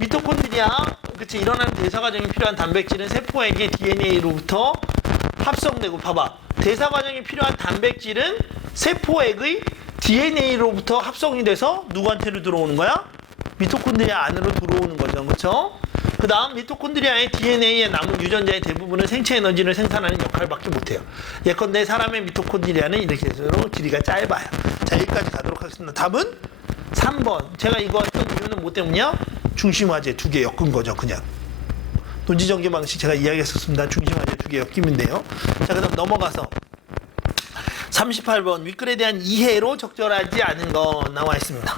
미토콘드리아, 그치, 일어나는 대사 과정이 필요한 단백질은 세포에게 DNA로부터 합성되고, 봐봐. 대사 과정이 필요한 단백질은 세포액의 DNA로부터 합성이 돼서 누구한테로 들어오는 거야? 미토콘드리아 안으로 들어오는 거죠. 그렇죠? 그 다음 미토콘드리아의 DNA에 남은 유전자의 대부분은 생체 에너지를 생산하는 역할밖에 못해요. 예컨대 사람의 미토콘드리아는 이렇게 해서 길이가 짧아요. 자, 여기까지 가도록 하겠습니다. 답은 3번. 제가 이거 했던 이유는 뭐 때문이야? 중심화제 2개 엮은 거죠, 그냥. 논지전개 방식 제가 이야기했었습니다. 중심화제 2개 엮이면 돼요. 자, 그 다음 넘어가서 38번 윗글에 대한 이해로 적절하지 않은 거 나와 있습니다.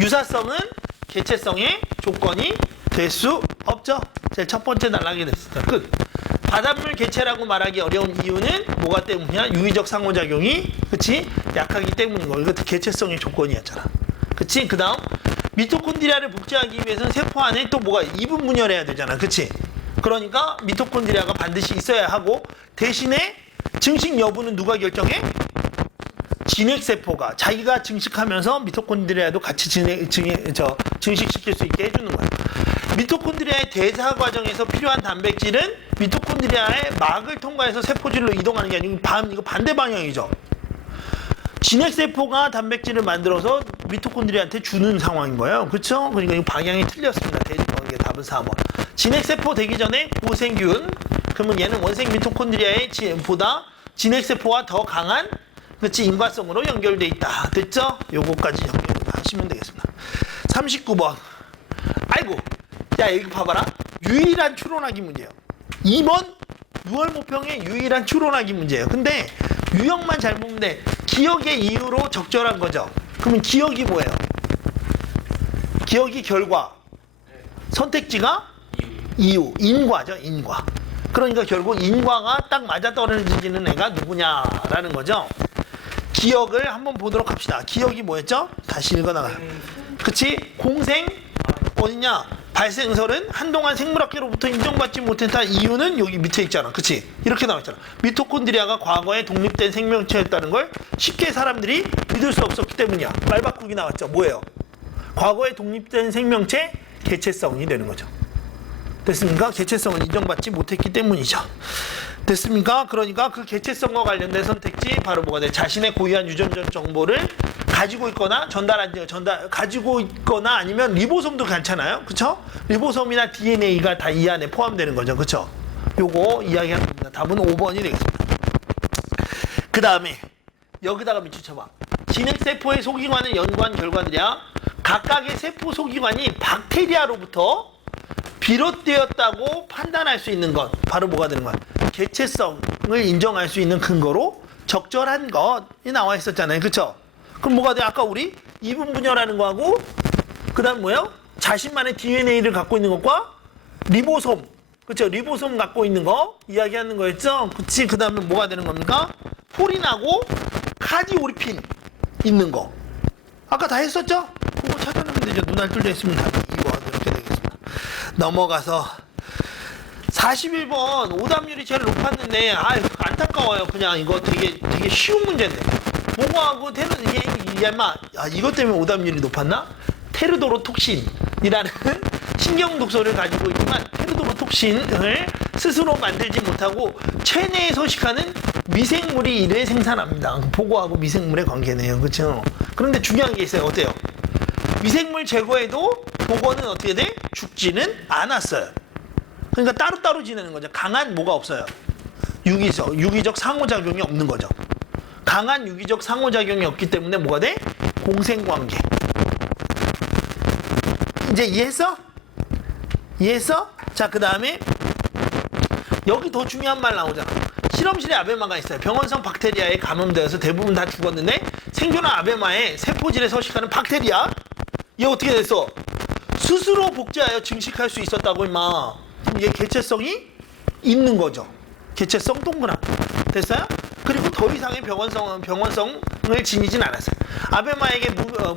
유사성은 개체성의 조건이 될 수 없죠. 제일 첫 번째 단락이 됐습니다. 끝. 바닷물 개체라고 말하기 어려운 이유는 뭐가 때문이야? 유기적 상호작용이, 그치, 약하기 때문인 거. 이것도 개체성의 조건이었잖아. 그치? 그 다음 미토콘드리아를 복제하기 위해서는 세포 안에 또 뭐가 이분 분열해야 되잖아. 그치? 그러니까 미토콘드리아가 반드시 있어야 하고, 대신에 증식 여부는 누가 결정해? 진핵세포가 자기가 증식하면서 미토콘드리아도 같이 증식시킬 수 있게 해주는 거야. 미토콘드리아의 대사 과정에서 필요한 단백질은 미토콘드리아의 막을 통과해서 세포질로 이동하는 게 아니고 이거 반대 방향이죠. 진핵세포가 단백질을 만들어서 미토콘드리아한테 주는 상황인 거예요. 그렇죠? 그러니까 이 방향이 틀렸습니다. 이게 답은 4번. 진핵세포 되기 전에 고생균, 그러면 얘는 원생 미토콘드리아의 보다 진핵세포와 더 강한, 그렇지, 인과성으로 연결돼 있다. 됐죠? 요거까지 연결하시면 되겠습니다. 39번. 아이고, 야, 이거 봐봐라. 유일한 추론하기 문제예요. 2번 6월 모평의 유일한 추론하기 문제예요. 근데 유형만 잘 보면 돼. 기억의 이유로 적절한 거죠. 그러면 기억이 뭐예요? 기억이 결과, 선택지가 이유, 인과죠, 인과. 그러니까 결국 인과가 딱 맞아떨어지는 애가 누구냐라는 거죠. 기억을 한번 보도록 합시다. 기억이 뭐였죠? 다시 읽어나가요. 그치? 공생 어디냐? 발생설은 한동안 생물학계로부터 인정받지 못했다. 이유는 여기 밑에 있잖아. 그치? 이렇게 나와있잖아. 미토콘드리아가 과거에 독립된 생명체였다는 걸 쉽게 사람들이 믿을 수 없었기 때문이야. 말 바꾸기 나왔죠. 뭐예요? 과거에 독립된 생명체 개체성이 되는 거죠. 됐습니까? 개체성을 인정받지 못했기 때문이죠. 됐습니까? 그러니까 그 개체성과 관련된 선택지 바로 뭐가 돼? 자신의 고유한 유전자 정보를 가지고 있거나 가지고 있거나 아니면 리보솜도 괜찮아요. 그쵸? 리보솜이나 DNA가 다 이 안에 포함되는 거죠. 그쵸? 요거 이야기하는 겁니다. 답은 5번이 되겠습니다. 그 다음에 여기다가 밑줄쳐봐. 진핵세포의 소기관을 연구한 결과들이야. 각각의 세포 소기관이 박테리아로부터 비롯되었다고 판단할 수 있는 것, 바로 뭐가 되는 거야? 개체성을 인정할 수 있는 근거로 적절한 것이 나와 있었잖아요. 그쵸? 그럼 뭐가 돼? 아까 우리 이분 분열하는 거하고, 그 다음 뭐예요? 자신만의 DNA를 갖고 있는 것과 리보솜, 그쵸? 리보솜 갖고 있는 거 이야기하는 거였죠? 그치? 그 다음에 뭐가 되는 겁니까? 푸린하고 카디오리핀 있는 거. 아까 다 했었죠? 그거 찾아내면 되죠. 눈알 뚫려 있으면 답이 2번 이렇게 되겠습니다. 넘어가서 41번 오답률이 제일 높았는데 안타까워요. 그냥 이거 되게 쉬운 문제인데 보고하고 이것 때문에 오답률이 높았나? 테르도로톡신이라는 신경 독소를 가지고 있지만 테르도로톡신을 스스로 만들지 못하고 체내에 서식하는 미생물이 이를 생산합니다. 보고하고 미생물의 관계네요. 그렇죠? 그런데 중요한 게 있어요. 어때요? 미생물 제거에도 보고는 어떻게 돼? 죽지는 않았어요. 그러니까 따로따로 지내는 거죠. 강한 뭐가 없어요. 유기적 상호작용이 없는 거죠. 강한 유기적 상호작용이 없기 때문에 뭐가 돼? 공생관계. 이제 이해했어? 이해했어? 자, 그 다음에 여기 더 중요한 말 나오잖아. 실험실에 아베마가 있어요. 병원성 박테리아에 감염되어서 대부분 다 죽었는데 생존한 아베마에 세포질에 서식하는 박테리아 얘 어떻게 됐어? 스스로 복제하여 증식할 수 있었다고 임마. 그럼 얘 개체성이 있는 거죠. 개체성 동그란. 됐어요? 그리고 더 이상의 병원성을 지니진 않았어요. 아베마에게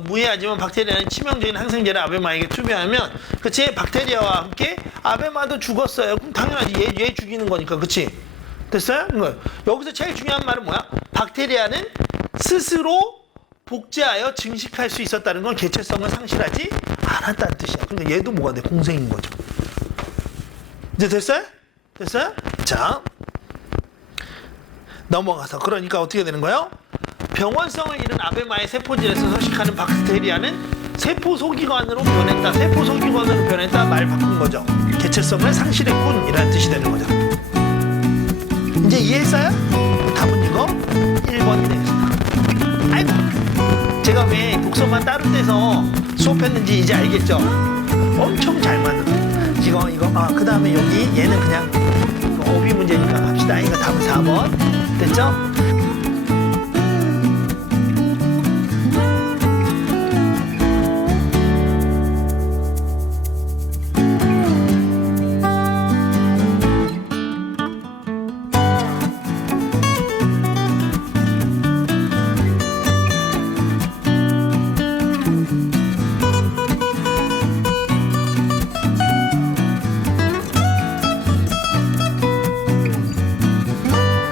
무해하지만 박테리아는 치명적인 항생제를 아베마에게 투여하면 그치? 박테리아와 함께 아베마도 죽었어요. 그럼 당연하지. 얘 죽이는 거니까. 그치? 됐어요? 여기서 제일 중요한 말은 뭐야? 박테리아는 스스로 복제하여 증식할 수 있었다는 건 개체성을 상실하지 않았다는 뜻이야. 그러니까 얘도 뭐가 돼? 공생인 거죠. 이제 됐어요? 됐어요? 자, 넘어가서 그러니까 어떻게 되는 거예요? 병원성을 잃은 아베마의 세포질에서 서식하는 박테리아는 세포 소기관으로 변했다. 세포 소기관으로 변했다. 말 바꾼 거죠. 개체성을 상실했군 이라는 뜻이 되는 거죠. 이제 이해했어요? 답은 이거 1번이 되겠습니다. 아이고, 제가 왜 독서만 따로 떼서 수업했는지 이제 알겠죠? 엄청 잘 만들어. 이거 그 다음에 여기 얘는 그냥 어휘 문제니까 합시다. 이거 답은 4번 됐죠?